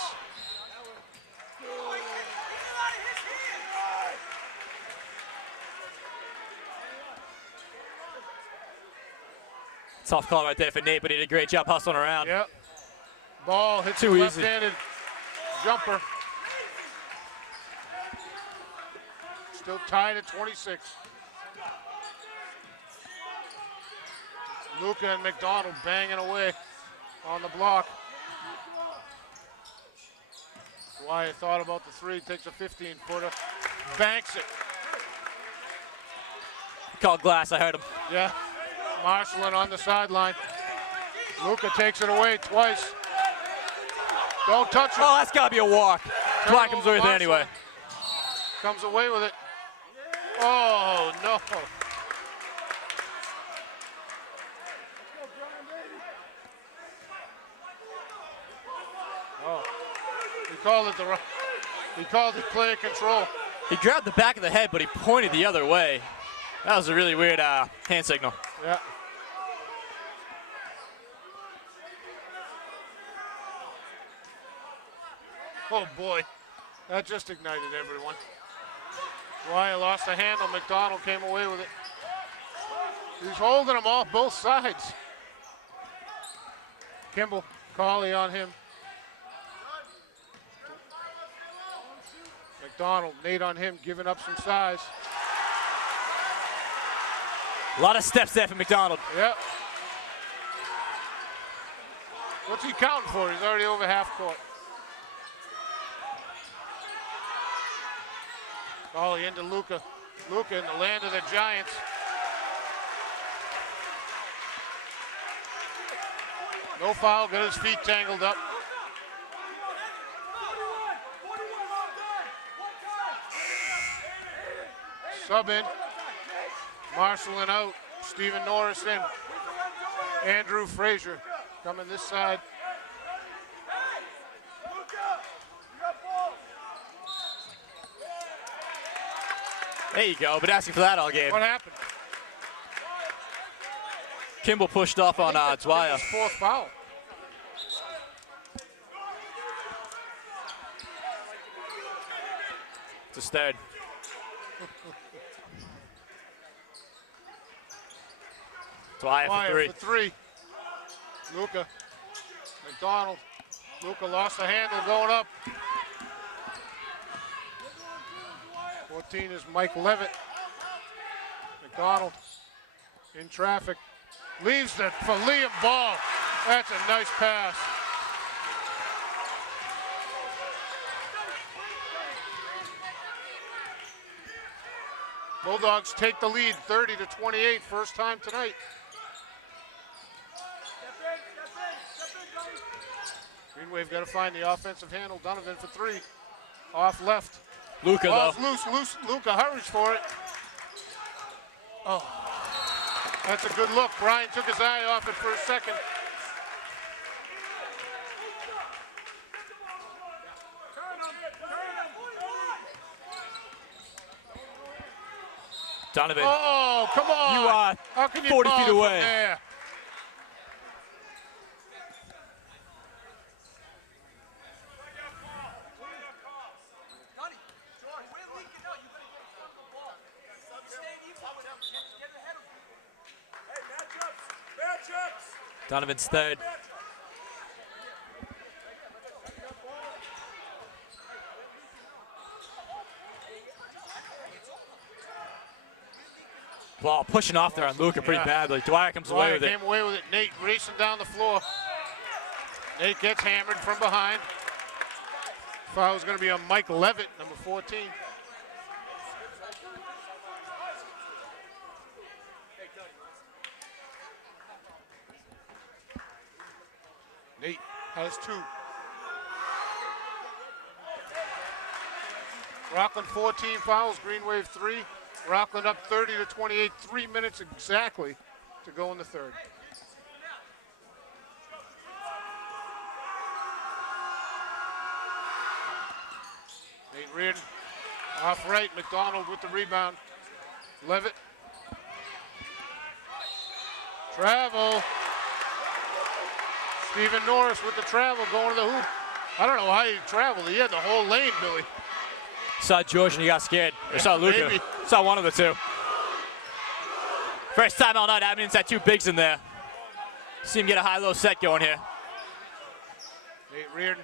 Tough call right there for Nate, but he did a great job hustling around. Yep. Ball hits Too the easy. left-handed jumper. Still tied at 26. Luca and McDonald banging away on the block. Dwyer thought about the 3, takes a 15-footer, banks it. He called glass, I heard him. Yeah. Marcelin on the sideline. Luca takes it away twice. Don't touch it. Oh, that's got to be a walk. Dwyer comes away with it anyway. Comes away with it. Oh, no. Oh. He called it player control. He grabbed the back of the head, but he pointed the other way. That was a really weird hand signal. Yeah. Oh boy, that just ignited everyone. Dwyer lost the handle. McDonald came away with it. He's holding them off both sides. Kimball, Cauley on him. McDonald, Nate on him, giving up some size. A lot of steps there for McDonald. Yep. What's he counting for? He's already over half court. Cauley into Luca. Luca in the land of the Giants. No foul, got his feet tangled up. Sub in. Marshall in out. Stephen Norris in. Andrew Frazier coming this side. There you go, been asking for that all game. What happened? Kimball pushed off on Dwyer. His fourth foul. It's his third. Dwyer for three. Luca. McDonald. Luca lost the handle going up. 14 is Mike Levitt. McDonald in traffic. Leaves it for Liam Ball. That's a nice pass. Bulldogs take the lead 30-28, first time tonight. Green Wave got to find the offensive handle. Donovan for three. Off left. Luca, though. Loose. Luca hurries for it. Oh, that's a good look. Brian took his eye off it for a second. Donovan. Oh, come on. You are How can you 40 call feet it from away. there? Donovan's third. Ball pushing off there on Luca pretty badly. Dwyer comes away with it. Came away with it. Nate racing down the floor. Nate gets hammered from behind. Foul is going to be on Mike Levitt, number 14. Nate has two. Rockland 14 fouls, Green Wave 3. Rockland up 30-28, 3 minutes exactly to go in the third. Nate Reardon off right, McDonald with the rebound. Levitt. Travel. Stephen Norris with the travel going to the hoop. I don't know how he traveled. He had the whole lane, Billy. Saw George and he got scared. Or saw Luca. Maybe. Saw one of the two. First time all night, Abington's had two bigs in there. See him get a high-low set going here. Nate Reardon.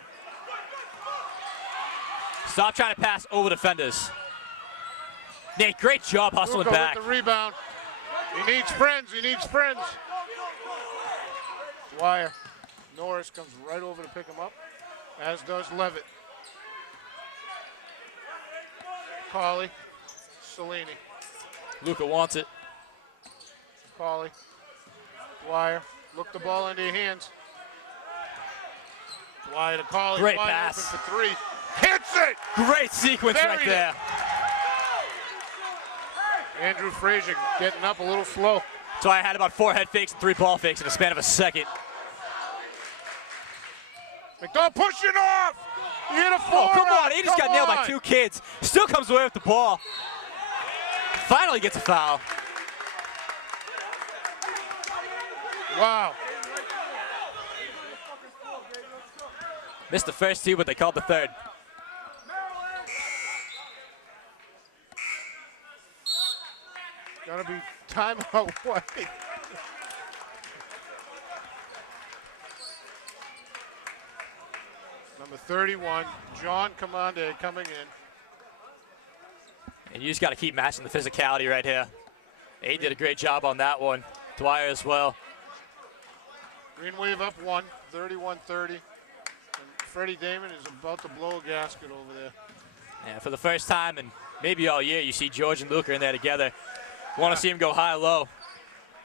Stop trying to pass over defenders. Nate, great job hustling Luca back. with the rebound. He needs friends. He needs friends. Dwyer. Norris comes right over to pick him up, as does Levitt. Cauley. Cellini. Luca wants it. Cauley. Dwyer. Look the ball into your hands. Dwyer to Cauley. Great Dwyer pass. open for three. Hits it! Great sequence Buried right there. Andrew Frazier getting up a little slow. So I had about 4 head fakes and 3 ball fakes in a span of a second. McDonald pushing off! He hit a four. Oh, come on. He just Come got nailed by on. 2 kids. Still comes away with the ball. Finally gets a foul. Wow. Missed the first 2, but they called the third. Gonna be timeout White. Number 31, John Commande coming in. And you just got to keep matching the physicality right here. Aiden did a great job on that one. Dwyer as well. Green Wave up 1, 31-30. And Freddie Damon is about to blow a gasket over there. Yeah, for the first time and maybe all year, you see George and Luca in there together. You want to see him go high-low.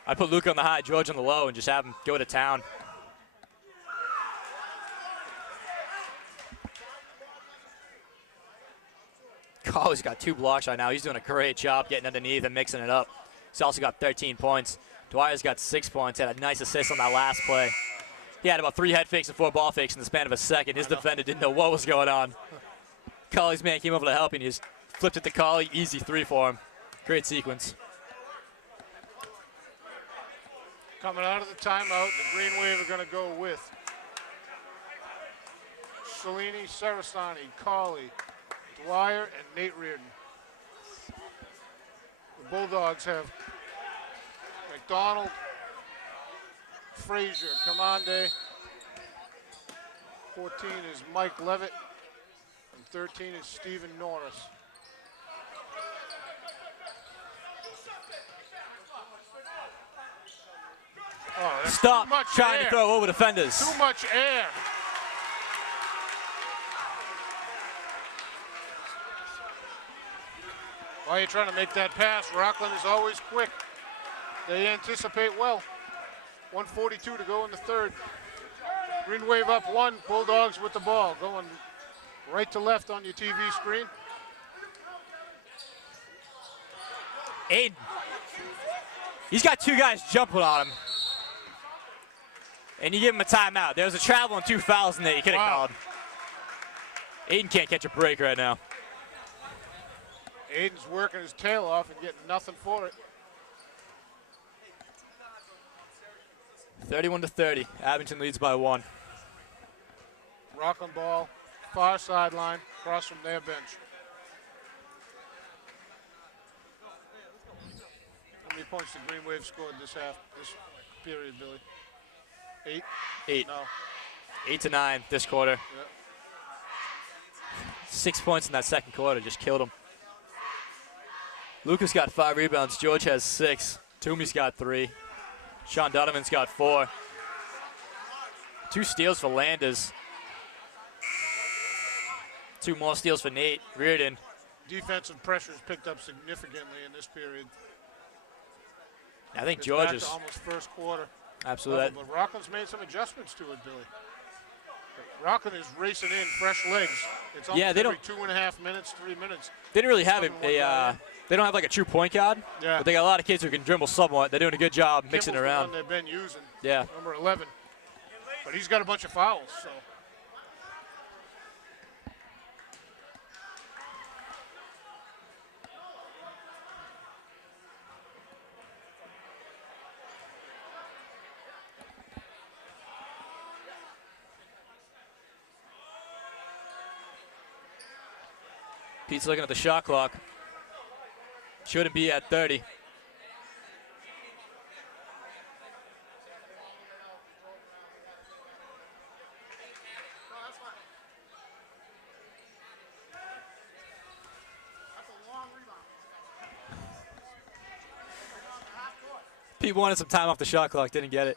I put Luca on the high, George on the low, and just have him go to town. Colley's got 2 blocks right now. He's doing a great job getting underneath and mixing it up. He's also got 13 points. Dwyer's got 6 points. Had a nice assist on that last play. He had about 3 head fakes and 4 ball fakes in the span of a second. His defender didn't know what was going on. Colley's man came over to help, and he just flipped it to Colley. Easy 3 for him. Great sequence. Coming out of the timeout, the Green Wave are going to go with Cellini, Sarasani, Colley, Dwyer, and Nate Reardon. The Bulldogs have McDonald, Frazier, Commande. 14 is Mike Levitt, and 13 is Stephen Norris. Oh, that's Stop too much trying air. to throw over defenders. Too much air. Why are you trying to make that pass? Rockland is always quick. They anticipate well. 1:42 to go in the third. Green Wave up 1, Bulldogs with the ball. Going right to left on your TV screen. Aiden. He's got 2 guys jumping on him. And you give him a timeout. There's a travel and 2 fouls in there you could have called. Aiden can't catch a break right now. Aiden's working his tail off and getting nothing for it. 31-30. Abington leads by 1. Rockland ball, far sideline, across from their bench. How many points did Green Wave scored this period, Billy? 8? 8. No. 8 to 9 this quarter. Yep. 6 points in that second quarter, just killed him. Lucas got 5 rebounds. George has 6. Toomey's got 3. Sean Donovan's got 4. 2 steals for Landers. 2 more steals for Nate Reardon. Defensive pressures picked up significantly in this period. I think It's George back is to almost first quarter. absolutely. Level, but Rockland's made some adjustments to it, Billy. Rockland is racing in fresh legs. It's almost Yeah, they every don't- 2.5 minutes, 3 minutes. They didn't really have Seven, one a guy. they don't have like a true point guard. Yeah. But they got a lot of kids who can dribble somewhat. They're doing a good job mixing it Kimball's the around. one they've been using. Yeah. Number 11. But he's got a bunch of fouls, so. Pete's looking at the shot clock. Shouldn't be at 30. Pete wanted some time off the shot clock, didn't get it.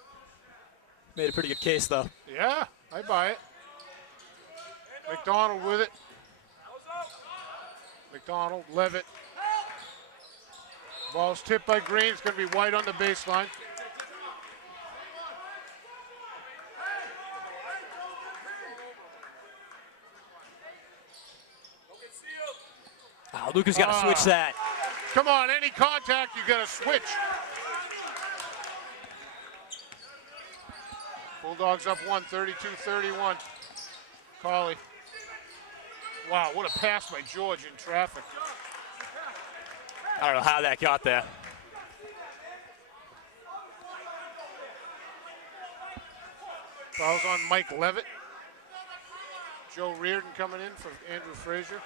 Made a pretty good case, though. Yeah, I buy it. McDonald with it. McDonald, Levitt. Ball's tipped by Green. It's going to be White on the baseline. Oh, Luca's got to switch that. Come on, any contact, you got to switch. Bulldogs up 1, 32-31. Colley. Wow, what a pass by George in traffic. I don't know how that got there. Fouls on Mike Levitt. Joe Reardon coming in for Andrew Frazier.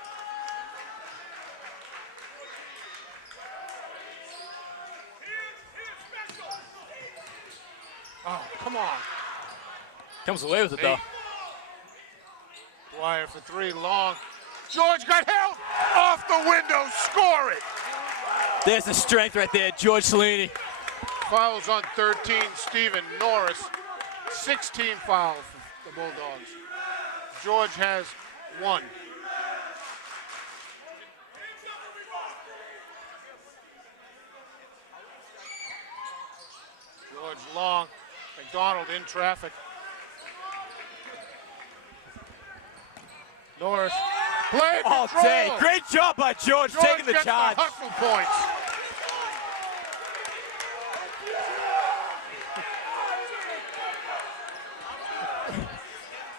Oh, come on. Comes away with it, though. Dwyer for three, long. George got held off the window, score it. There's the strength right there, George Cellini. Fouls on 13, Stephen Norris. 16 fouls for the Bulldogs. George has 1. George long, McDonald in traffic. Norris, play All control. day. Great job by George taking the gets charge. the hustle points.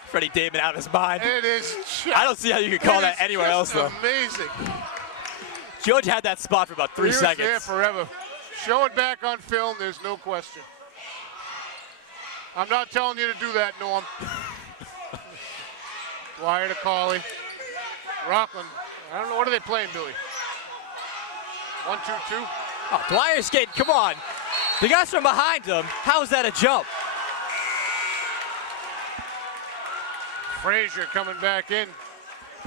Freddie Damon out of his mind. It is just, I don't see how you could call that anywhere else, though. Amazing. George had that spot for about 3 He was seconds. there forever. Show it back on film, there's no question. I'm not telling you to do that, Norm. Dwyer to Cauley. Rockland, I don't know, what are they playing, Billy? 1-2-2? Oh, Dwyer's skating, come on. The guys from behind him, how is that a jump? Frazier coming back in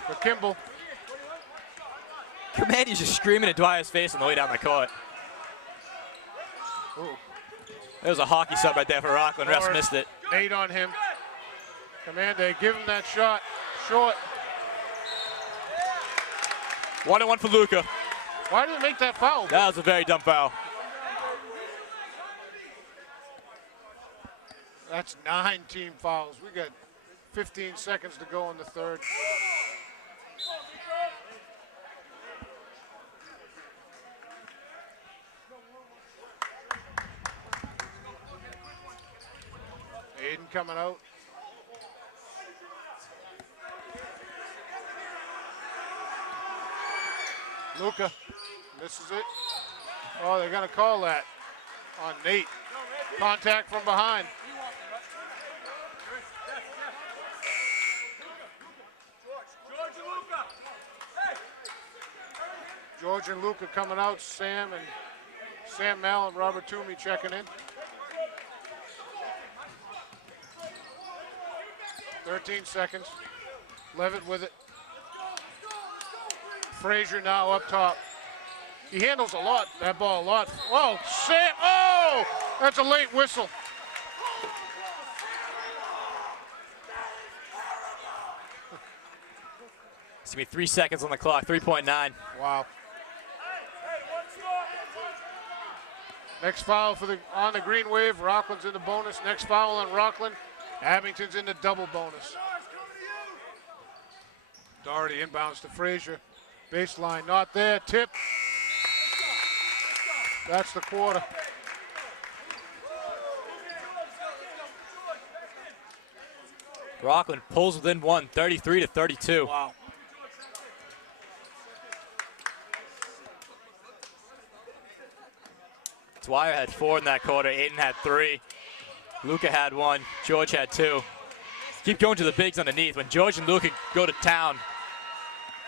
for Kimball. Commandy's just screaming at Dwyer's face on the way down the court. Ooh. There was a hockey sub right there for Rockland. Refs Norris, missed it. Nate on him. Commander, give him that shot. Short. 1-1 for Luca. Why did he make that foul? That was a very dumb foul. That's 9 team fouls. We got 15 seconds to go in the third. Aiden coming out. Luca misses it. Oh, they're going to call that on Nate. Contact from behind. George and Luca coming out. Sam Mall and Robert Toomey checking in. 13 seconds. Levitt with it. Frazier now up top. He handles that ball a lot. Whoa, Sam, oh! That's a late whistle. It's going to be 3 seconds on the clock, 3.9. Wow. Next foul on the green wave. Rockland's in the bonus. Next foul on Rockland. Abington's in the double bonus. Doherty inbounds to Frazier. Baseline not there. Tip. That's the quarter. Rockland pulls within 1, 33-32. Wow. Dwyer had 4 in that quarter. Aiden had 3. Luca had 1. George had 2. Keep going to the bigs underneath. When George and Luca go to town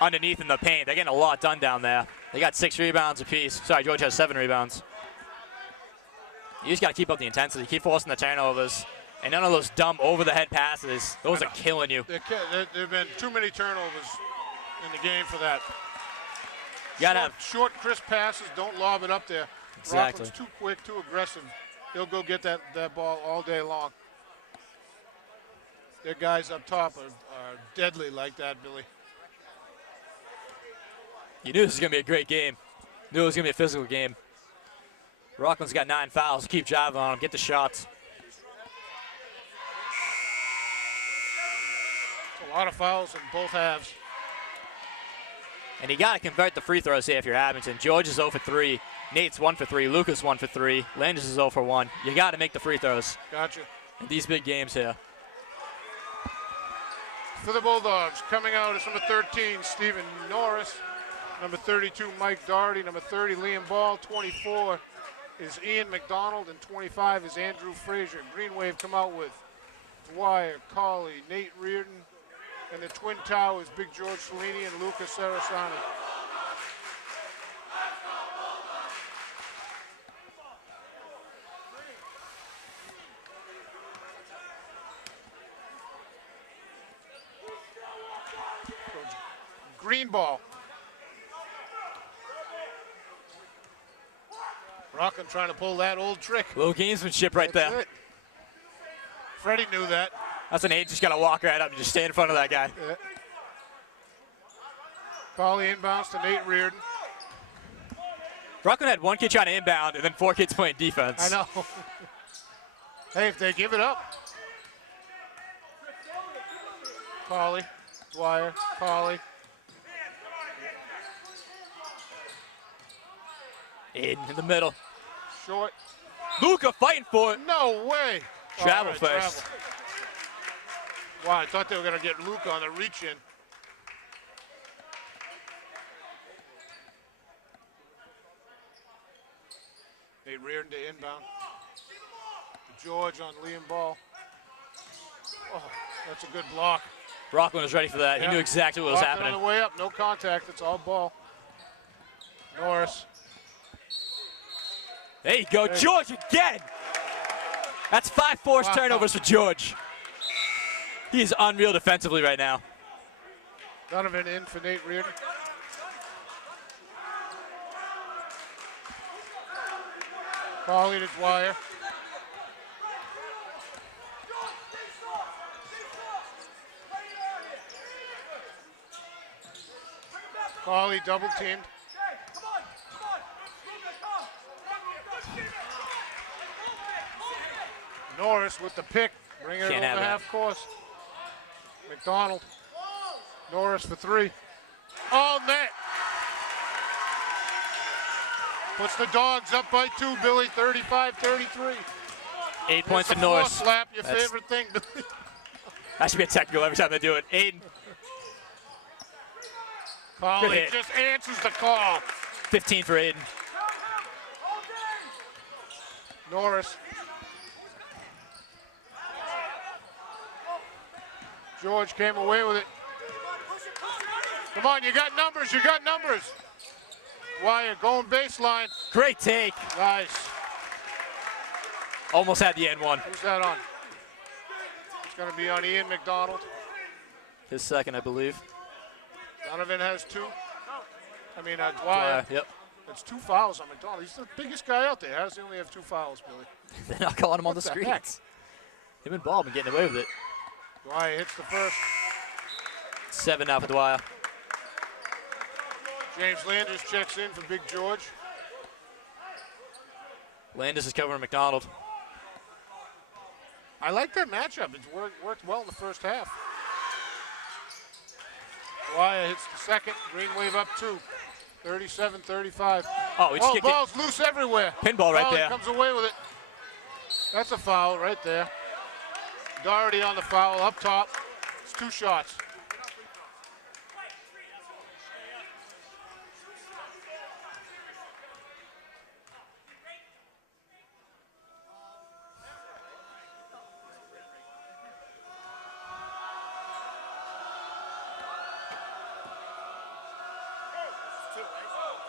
underneath in the paint, they're getting a lot done down there. They got 6 rebounds apiece. Sorry, George has 7 rebounds. You just got to keep up the intensity. Keep forcing the turnovers. And none of those dumb over-the-head passes. Those are killing you. There have been too many turnovers in the game for that. You got to have Short, crisp passes. Don't lob it up there. Exactly. Rockland's too quick, too aggressive. He'll go get that ball all day long. Their guys up top are deadly like that, Billy. You knew this was going to be a great game. Knew it was going to be a physical game. Rockland's got 9 fouls. Keep driving on them. Get the shots. It's a lot of fouls in both halves. And you got to convert the free throws here if you're Abington. George is 0 for 3. Nate's 1 for 3. Lucas 1 for 3. Landis is 0 for 1. You got to make the free throws Gotcha. in these big games here. For the Bulldogs, coming out is number 13, Stephen Norris. Number 32, Mike Doherty. Number 30, Liam Ball. 24 is Ian McDonald. And 25 is Andrew Frazier. Green Wave come out with Dwyer, Cauley, Nate Reardon. And the Twin Towers, Big George Cellini and Lucas Sarasani. Green ball. Rockland trying to pull that old trick. Little gamesmanship right That's there. it. Freddie knew that. That's an Aiden just got to walk right up and just stay in front of that guy. Yeah. Collie inbounds to Nate Reardon. Rockland had one kid trying to inbound and then 4 kids playing defense. I know. Hey, if they give it up. Collie, Dwyer, Collie. Aiden in the middle. Short. Luca fighting for it. No way. Travel All right, first. travel. Wow, I thought they were going to get Luca on the reach in. They reared to inbound. George on Liam Ball. Oh, that's a good block. Rockland was ready for that. Yeah. He knew exactly what was Blocked it happening. on the way up, no contact, it's all ball. Norris. There you go, George again. That's 5 forced Wow. turnovers for George. He is unreal defensively right now. Donovan in for Nate Reardon. Collie to Dwyer. Collie double teamed. Norris with the pick, bring it Can't over have that. half course. McDonald. Norris for 3. All net. Puts the Dogs up by 2, Billy, 35-33. 8 points It's to a floor Norris. slap, your That's- favorite thing, Billy. That should be a technical every time they do it. Aiden, Collie hit. just answers the call. 15 for Aiden. Norris. George came away with it. Come on, you got numbers, you got numbers. Wyatt going baseline. Great take. Nice. Almost had the N1. Who's that on? It's going to be on Ian McDonald. His second, I believe. Donovan has 2. Dwyer. Dwyer, yep. That's 2 fouls on McDonald. He's the biggest guy out there. How does he only have 2 fouls, Billy? They're not calling him on the What the screens. heck? Him and Ball been getting away with it. Dwyer hits the first. 7 now for Dwyer. James Landers checks in for Big George. Landis is covering McDonald. I like that matchup. It's worked well in the first half. Dwyer hits the second. Green Wave up 2. 37-35. Oh, he just kicked it. Ball's loose everywhere. Pinball right Collie there. comes away with it. That's a foul right there. Doherty on the foul up top. It's 2 shots.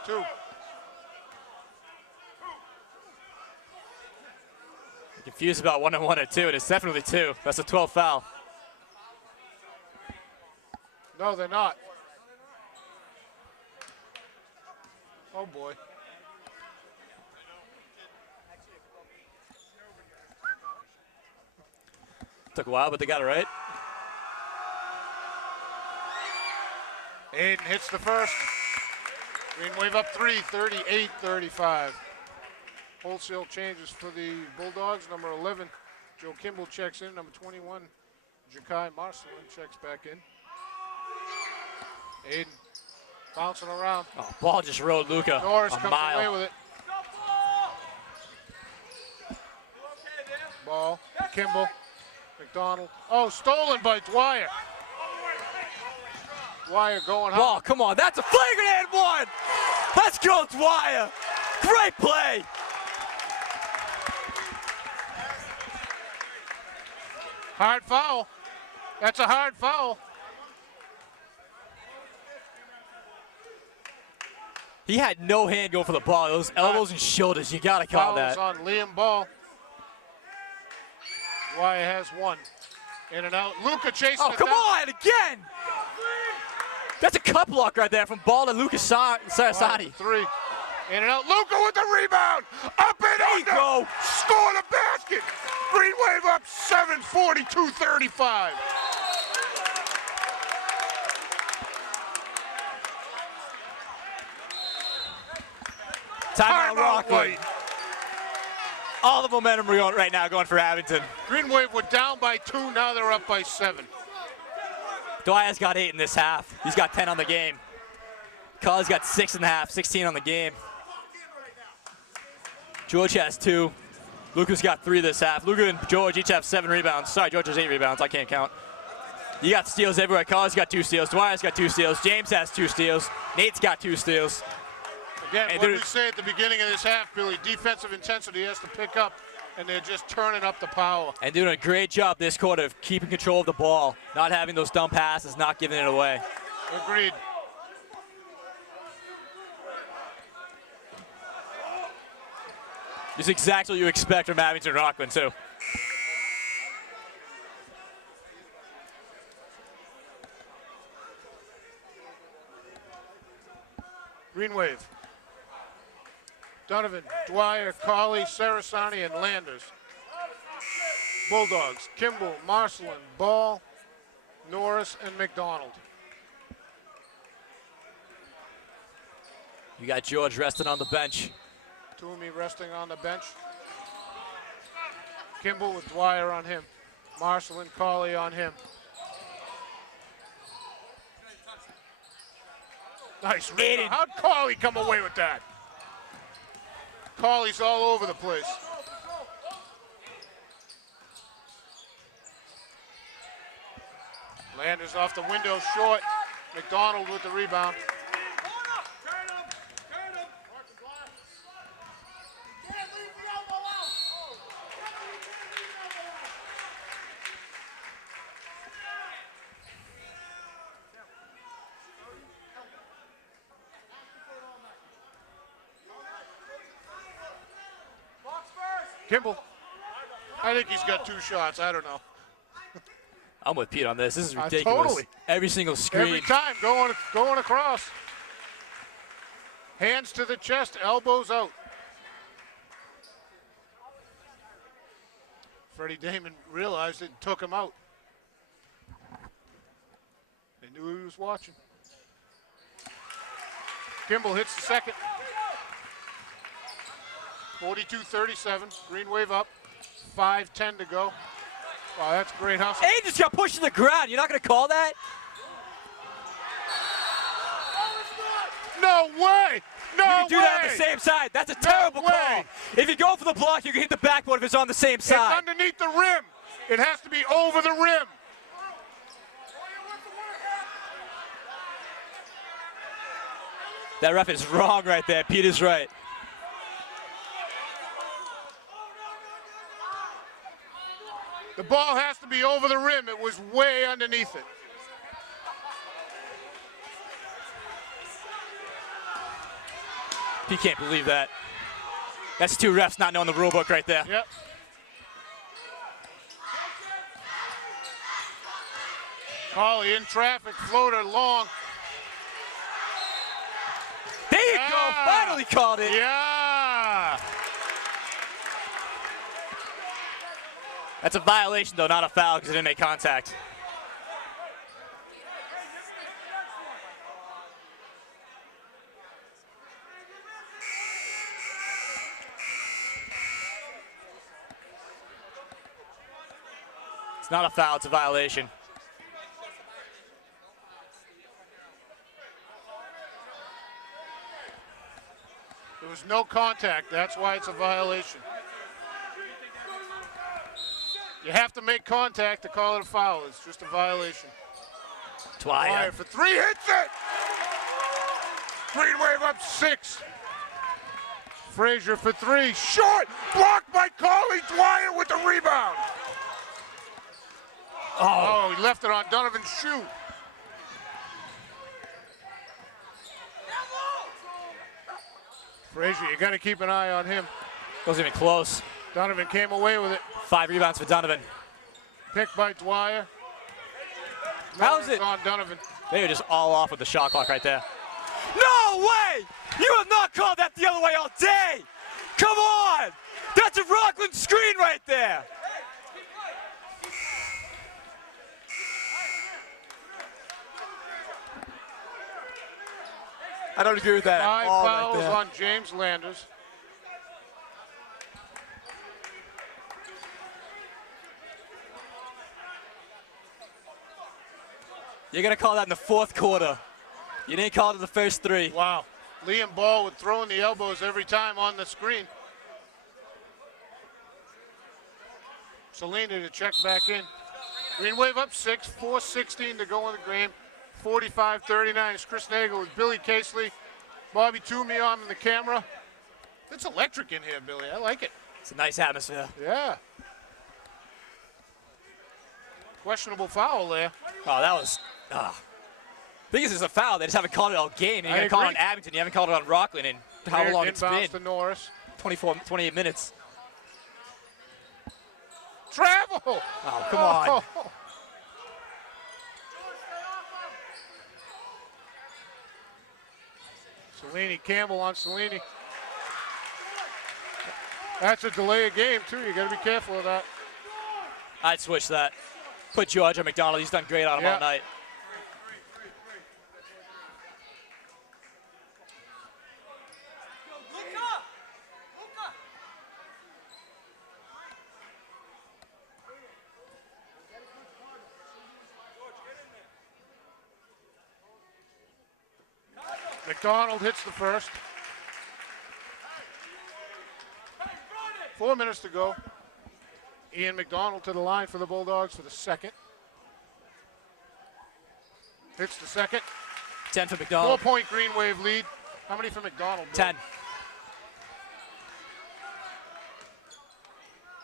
Two. Confused about 1 and 1 or 2, and it's definitely 2. That's a 12th foul. No, they're not. Oh, boy. Took a while, but they got it right. Aiden hits the first. Green Wave up 3, 38-35. Wholesale changes for the Bulldogs. Number 11, Joe Kimball checks in. Number 21, Jakai Marcelin checks back in. Aiden bouncing around. Oh, Ball just rode Luca Norris a comes away mile. with it. Ball, Kimball, McDonald. Oh, stolen by Dwyer. Dwyer going home. Ball, come on, that's a flagrant and 1. Let's go, Dwyer. Great play. Hard foul. That's a hard foul. He had no hand go for the ball. Those elbows and shoulders, you gotta call Fouls that. on Liam Ball. Dwyer has 1. In and out. Luca chasing Oh, it come down. on, again. That's a cut block right there from Ball to Lucas Sarasani. 3. In and out. Luca with the rebound. Up and There you under. go. Score the basket. Green Wave up 7, 42-35. Timeout Rockland. White. All the momentum right now going for Abington. Green Wave were down by 2. Now they're up by 7. Dwyer's got 8 in this half. He's got 10 on the game. Colley's got 6.5, 16 on the game. George has 2. Luca's got 3 this half. Luca and George each have 7 rebounds. Sorry, George has 8 rebounds. I can't count. You got steals everywhere. Colley's got 2 steals. Dwyer's got 2 steals. James has 2 steals. Nate's got 2 steals. Again, And what we say at the beginning of this half, Billy, defensive intensity has to pick up, and they're just turning up the power. And doing a great job this quarter of keeping control of the ball, not having those dumb passes, not giving it away. Agreed. This is exactly what you expect from Abington Rockland, too. Green Wave. Donovan, Dwyer, Colley, Sarasani, and Landers. Bulldogs, Kimball, Marcelin, Ball, Norris, and McDonald. You got George resting on the bench. Toomey resting on the bench. Kimball with Dwyer on him. Marcelin, Colley on him. Nice rebound. How'd Colley come away with that? Colley's all over the place. Landers off the window short. McDonald with the rebound. Kimball. I think he's got 2 shots. I don't know. I'm with Pete on this. This is ridiculous. Totally. Every single screen. Every time going across. Hands to the chest, elbows out. Freddie Damon realized it and took him out. They knew he was watching. Kimball hits the second. 42-37, Green Wave up, 5:10 to go. Wow, that's great hustle. And he just got pushed to the ground. You're not going to call that? No way! No way! You can do that on the same side. That's a terrible call. If you go for the block, you can hit the backboard if it's on the same side. It's underneath the rim. It has to be over the rim. That ref is wrong right there. Pete is right. The ball has to be over the rim. It was way underneath it. Pete can't believe that. That's 2 refs not knowing the rule book right there. Yep. Colley in traffic, floater long. There you go. Finally called it. Yeah. That's a violation, though, not a foul because it didn't make contact. It's not a foul, it's a violation. There was no contact. That's why it's a violation. You have to make contact to call it a foul. It's just a violation. Dwyer for 3, hits it! Green Wave up 6. Frazier for 3, short! Blocked by Colley. Dwyer with the rebound. Oh, he left it on Donovan's shoe. Frazier, you got to keep an eye on him. wasn't even close. Donovan came away with it. 5 rebounds for Donovan. Picked by Dwyer. How's it? On Donovan. They were just all off with the shot clock right there. No way! You have not called that the other way all day! Come on! That's a Rockland screen right there! I don't agree with that at 5 all fouls right there. on James Landers. You're going to call that in the fourth quarter. You didn't call it in the first 3. Wow. Liam Ball with throwing the elbows every time on the screen. Selena to check back in. Green Wave up 6, 4:16 to go in the game. 45-39. It's Chris Nagel with Billy Casely, Bobby Toomey on the camera. It's electric in here, Billy. I like it. It's a nice atmosphere. Yeah. Questionable foul there. Oh, that was... I think it's a foul. They just haven't called it all game. And you're going to call it on Abington. You haven't called it on Rockland in how long it's been. To Norris. 28 minutes. Travel! Oh, come on. Cellini, Campbell on Cellini. That's a delay of game, too. You got to be careful of that. I'd switch that. Put George on McDonald. He's done great on him all night. McDonald hits the first. 4 minutes to go. Ian McDonald to the line for the Bulldogs for the second. Hits the second. 10 for McDonald. 4-point Green Wave lead. How many for McDonald? 10.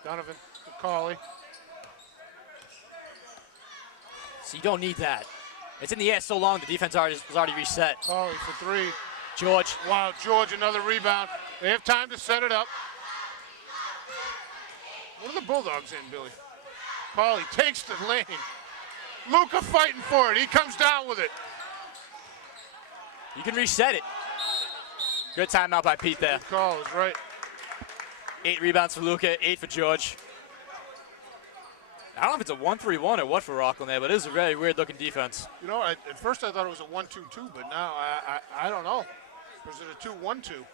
Donovan to Cauley. So you don't need that. It's in the air so long, the defense was already reset. Cauley for 3. George. Wow, George, another rebound. They have time to set it up. What are the Bulldogs in, Billy? Cauley takes the lane. Luca fighting for it. He comes down with it. You can reset it. Good timeout by Pete there. Good call, is right. 8 rebounds for Luca, 8 for George. I don't know if it's a 1-3-1 or what for Rockland there, but it is a very weird-looking defense. You know, at first I thought it was a 1-2-2, but now I don't know. Or is it a 2-1-2?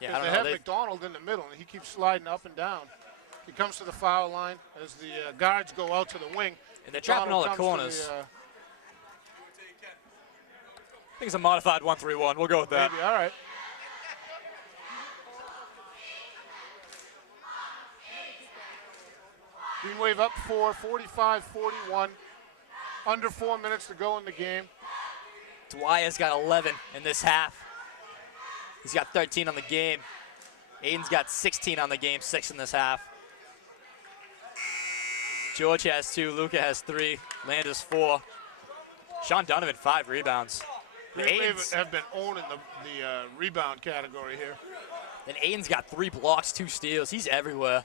Yeah, I They don't know. have McDonald in the middle, and he keeps sliding up and down. He comes to the foul line as the guards go out to the wing. And they're trapping all the corners. I think it's a modified 1-3-1. We'll go with that. Maybe, all right. Green Wave up 4, 45-41. Under 4 minutes to go in the game. Dwyer's got 11 in this half. He's got 13 on the game. Aiden's got 16 on the game, 6 in this half. George has 2, Luca has 3, Landis 4. Sean Donovan 5 rebounds. Green Wave have been owning the rebound category here. And Aiden's got 3 blocks, 2 steals. He's everywhere.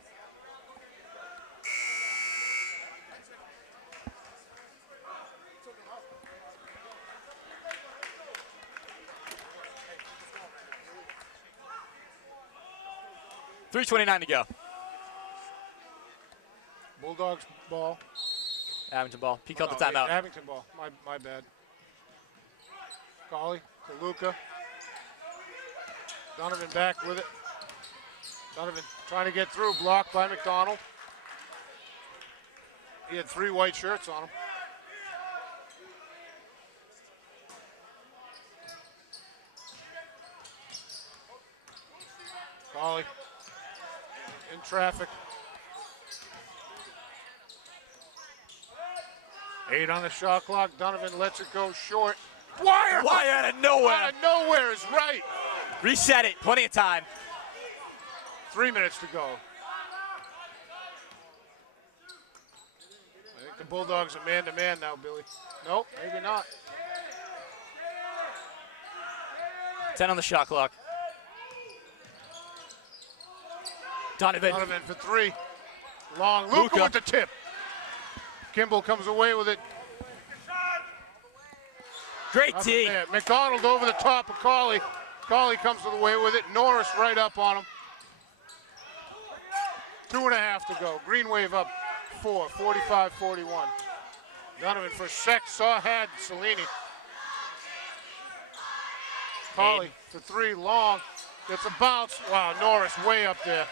.329 to go. Bulldogs ball. Abington ball. He called the timeout. Abington ball. My bad. Cauley to Luca. Donovan back with it. Donovan trying to get through. Blocked by McDonald. He had 3 white shirts on him. Cauley in traffic. 8 on the shot clock. Donovan lets it go short. Dwyer out of nowhere. Out of nowhere is right. Reset it. Plenty of time. 3 minutes to go. I think the Bulldogs are man-to-man now, Billy. Nope, maybe not. 10 on the shot clock. Donovan for 3. Long. Luca with the tip. Kimball comes away with it. Great Nothing D. there. McDonald over the top of Cauley. Cauley comes away with it. Norris right up on him. 2.5 to go. Green Wave up 4, 45-41. Donovan for sec, had Cellini. Cauley for 3, long. Gets a bounce. Wow, Norris way up there.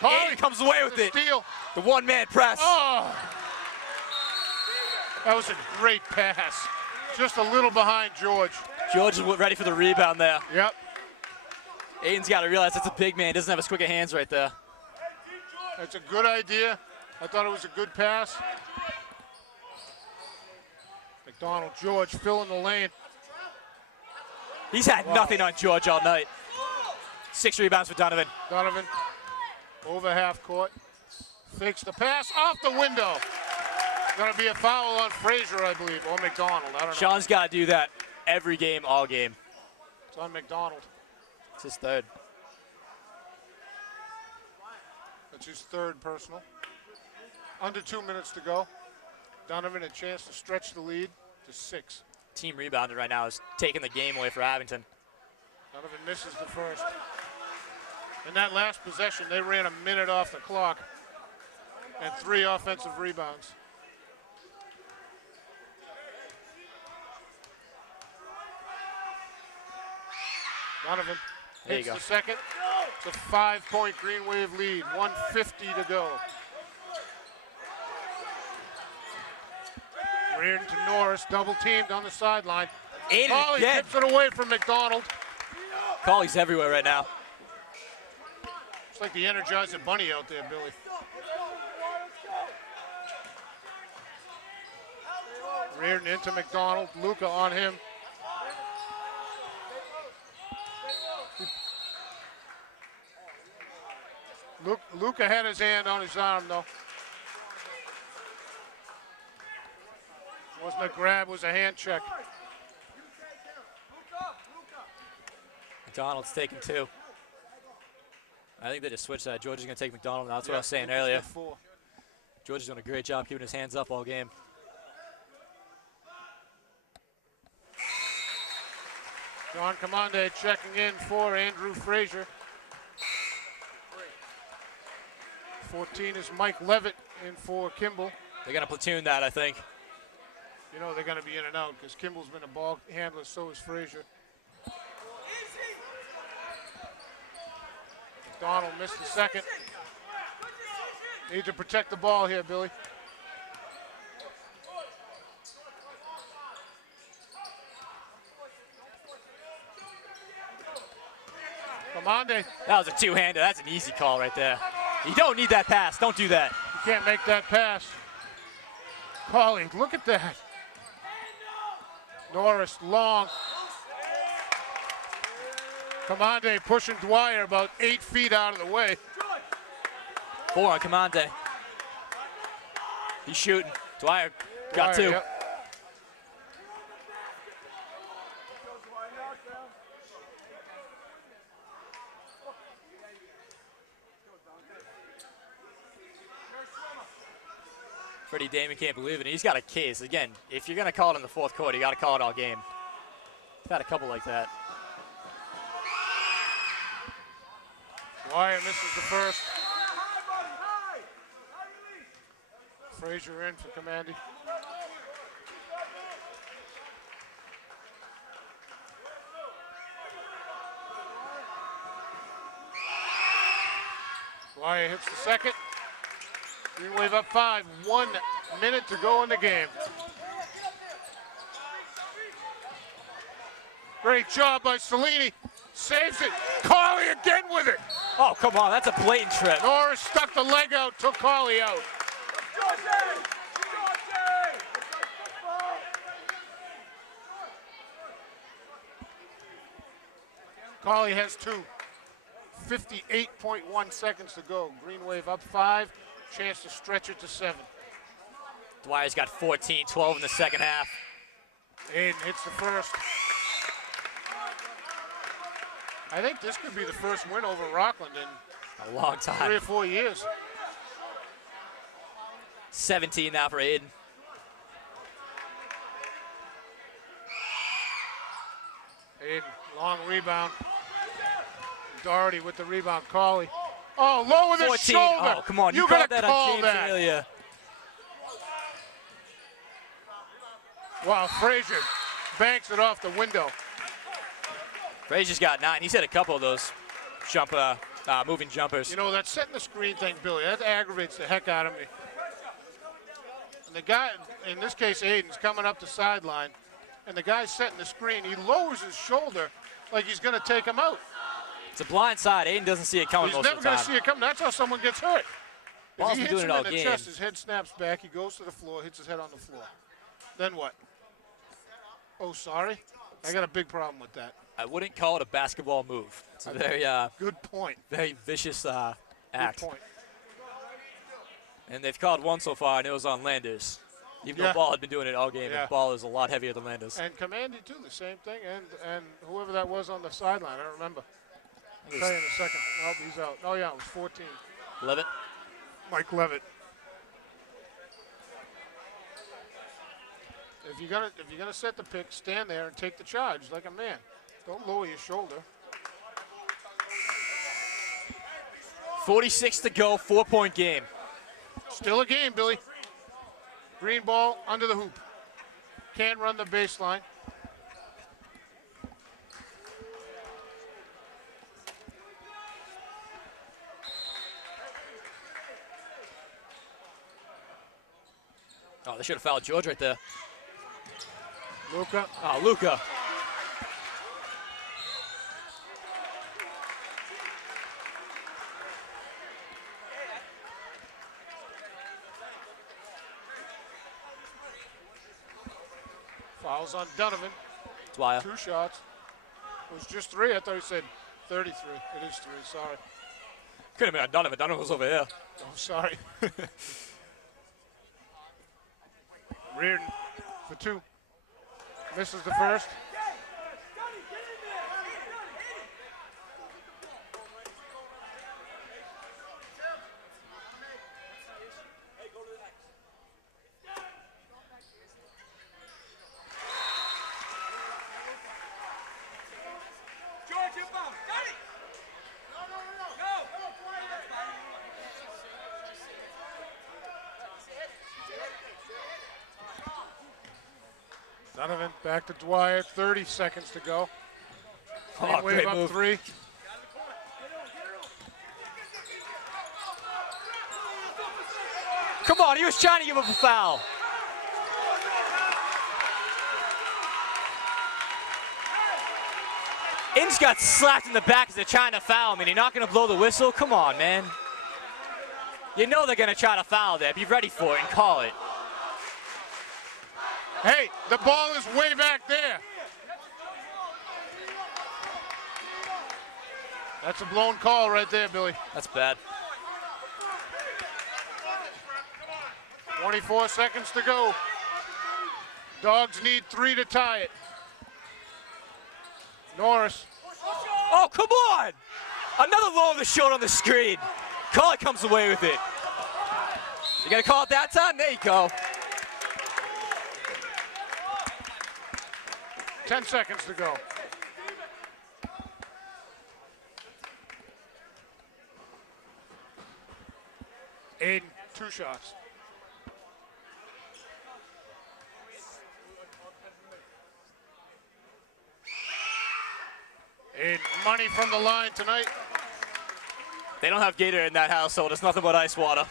Cauley comes away with it. Steal. The one-man press. Oh! That was a great pass. Just a little behind George. George is ready for the rebound there. Yep. Aiden's got to realize that's a big man. He doesn't have as quick of hands right there. That's a good idea. I thought it was a good pass. McDonald, George filling the lane. He's had nothing on George all night. 6 rebounds for Donovan. Donovan over half court. Fakes the pass off the window. Going to be a foul on Frazier, I believe, or McDonald. I don't know. Sean's got to do that every game, all game. It's on McDonald. It's his third. That's his third personal. Under 2 minutes to go. Donovan a chance to stretch the lead to 6. Team rebounding right now is taking the game away for Abington. Donovan misses the first. In that last possession, they ran a minute off the clock and 3 offensive rebounds. Donovan There you hits go. the second. It's a 5-point Green Wave lead, 1:50 to go. Reardon to Norris, double teamed on the sideline. Aiden Cauley again. tips it away from McDonald. Cauley's everywhere right now. It's like the Energizer Bunny out there, Billy. Reardon into McDonald, Luca on him. Luca had his hand on his arm, though. Wasn't a grab, was a hand check. McDonald's taking 2. I think they just switched that. George is going to take McDonald now. That's what I was saying earlier. George is doing a great job keeping his hands up all game. John Commande checking in for Andrew Frazier. 14 is Mike Levitt in for Kimball. They're going to platoon that, I think. You know they're going to be in and out because Kimball's been a ball handler, so is Frazier. McDonald missed the second. Need to protect the ball here, Billy. Commande. That was a two-hander. That's an easy call right there. You don't need that pass. Don't do that. You can't make that pass. Cauley, look at that. Norris, long. Commande pushing Dwyer about 8 feet out of the way. 4 on Commande. He's shooting. Dwyer got 2. Yep. Freddie Damon can't believe it. He's got a case. Again, if you're going to call it in the fourth quarter, you got to call it all game. He's had a couple like that. Dwyer misses the first. Frazier in for Commande. Dwyer hits the second. Green Wave up 5. 1 minute to go in the game. Great job by Cellini. Saves it. Cauley again with it. Oh, come on. That's a blatant trip. Norris stuck the leg out, took Cauley out. Cauley has 2. 58.1 seconds to go. Green Wave up 5. Chance to stretch it to 7. Dwyer's got 14, 12 in the second half. Aiden hits the first. I think this could be the first win over Rockland in A long 3 time. or 4 years. 17 now for Aiden. Aiden, long rebound. Doherty with the rebound. Cauley. Oh, low with his 14. shoulder. Oh, come on. You gotta called that call on James that. Amelia. Wow, Frazier banks it off the window. Frazier's got 9. He's hit a couple of those moving jumpers. You know, that setting the screen thing, Billy, that aggravates the heck out of me. And the guy, in this case, Aiden's coming up the sideline, and the guy's setting the screen. He lowers his shoulder like he's going to take him out. It's a blind side. Aiden doesn't see it coming He's most never of the going time. to see it coming. That's how someone gets hurt. Ball's If he been hits doing him it all in the game. chest, his head snaps back. He goes to the floor, hits his head on the floor. Then what? Oh, sorry. I got a big problem with that. I wouldn't call it a basketball move. It's a very, good point. very vicious act. Good point. And they've called one so far, and it was on Landers. Even Yeah. though Ball had been doing it all game, Yeah. and Ball is a lot heavier than Landers. And Commandy, too, the same thing. And whoever that was on the sideline, I don't remember. I'll tell you in a second. Nope, he's out. Oh, yeah, it was 14. Levitt. Mike Levitt. If you're gonna set the pick, stand there and take the charge like a man. Don't lower your shoulder. 46 to go, 4-point game. Still a game, Billy. Green ball under the hoop. Can't run the baseline. Oh, they should have fouled George right there. Luka. Oh, Luka. Fouls on Donovan. Dwyer. 2 shots. It was just 3. I thought he said 33. It is 3. Sorry. Could have been on Donovan. Donovan was over here. Oh, sorry. Reardon for 2. Misses the first. George, inbound. Got it. Go. Donovan back to Dwyer. 30 seconds to go. Oh, Wave great up move. 3. Come on, he was trying to give up a foul. Inns got slapped in the back as they're trying to foul him, and you're not going to blow the whistle? Come on, man. You know they're going to try to foul there. Be ready for it and call it. Hey, the ball is way back there. That's a blown call right there, Billy. That's bad. 24 seconds to go. Dogs need 3 to tie it. Norris. Oh, come on! Another low of the short on the screen. Collie comes away with it. You gonna call it that time? There you go. 10 seconds to go. Aiden, 2 shots. Aiden, money from the line tonight. They don't have Gator in that household. It's nothing but ice water.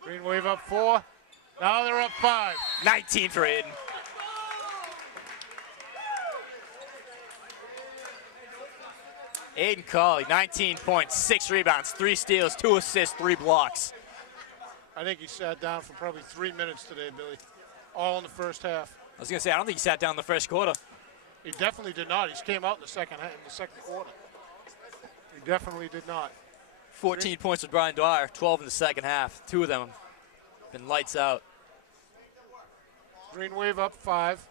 Green wave up 4. Now they're up 5. 19 for Aiden. Aiden Colley, 19 points, 6 rebounds, 3 steals, 2 assists, 3 blocks. I think he sat down for probably 3 minutes today, Billy. All in the first half. I was gonna say, I don't think he sat down in the first quarter. He definitely did not. He came out in the second quarter. He definitely did not. 14 points with Brian Dwyer, 12 in the second half. 2 of them been lights out. Green wave up 5.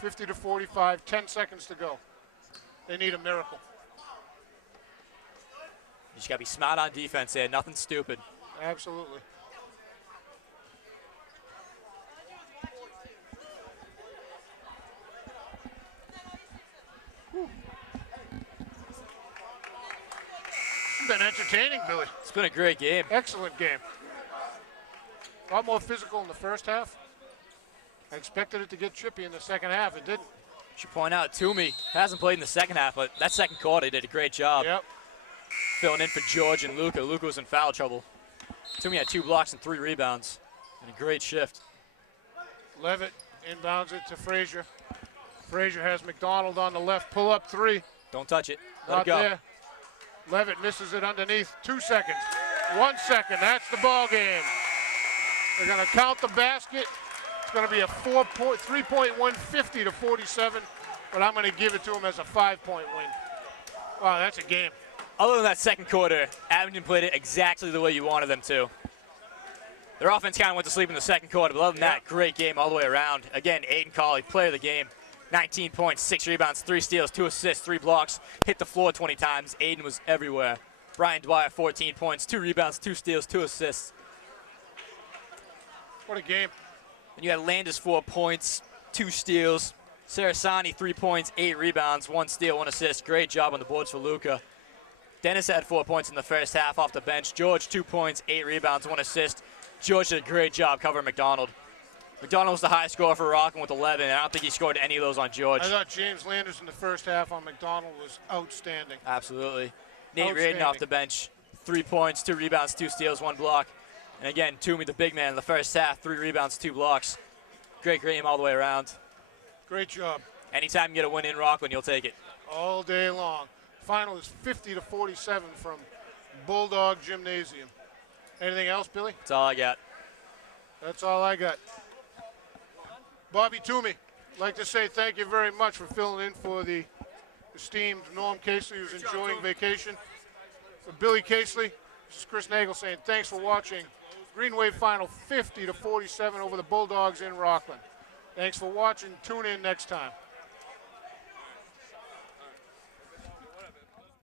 50 to 45. 10 seconds to go. They need a miracle. You just gotta be smart on defense there, nothing stupid. Absolutely. been entertaining, Billy. It's been a great game. Excellent game. A lot more physical in the first half. I expected it to get chippy in the second half. It didn't. Should point out, Toomey hasn't played in the second half, but that second quarter he did a great job. Yep. Filling in for George and Luca. Luca was in foul trouble. Toomey had 2 blocks and 3 rebounds. And a great shift. Levitt inbounds it to Frazier. Frazier has McDonald on the left. Pull up 3. Don't touch it. Let Not it go. there. Levitt misses it underneath. 2 seconds. 1 second. That's the ball game. They're going to count the basket. It's going to be a 3-point win, 50 to 47. But I'm going to give it to them as a 5-point win. Wow, that's a game. Other than that second quarter, Abington played it exactly the way you wanted them to. Their offense kind of went to sleep in the second quarter, but other than that, great game all the way around. Again, Aiden Colley, player of the game. 19 points, 6 rebounds, 3 steals, 2 assists, 3 blocks. Hit the floor 20 times. Aiden was everywhere. Brian Dwyer, 14 points, 2 rebounds, 2 steals, 2 assists. What a game. And you had Landis, 4 points, 2 steals. Sarasani, 3 points, 8 rebounds, 1 steal, 1 assist. Great job on the boards for Luca. Dennis had 4 points in the first half off the bench. George, 2 points, 8 rebounds, 1 assist. George did a great job covering McDonald. McDonald was the high scorer for Rockland with 11, and I don't think he scored any of those on George. I thought James Landers in the first half on McDonald was outstanding. Absolutely. Nate Radin off the bench, 3 points, 2 rebounds, 2 steals, 1 block. And again, Toomey, the big man in the first half, 3 rebounds, 2 blocks. Great game all the way around. Great job. Anytime you get a win in Rockland, you'll take it. All day long. Final is 50 to 47 from Bulldog Gymnasium. Anything else, Billy? That's all I got. That's all I got. Bobby Toomey, I'd like to say thank you very much for filling in for the esteemed Norm Casely, who's enjoying vacation. For Billy Casely, this is Chris Nagel saying thanks for watching. Green Wave Final 50 to 47 over the Bulldogs in Rockland. Thanks for watching. Tune in next time.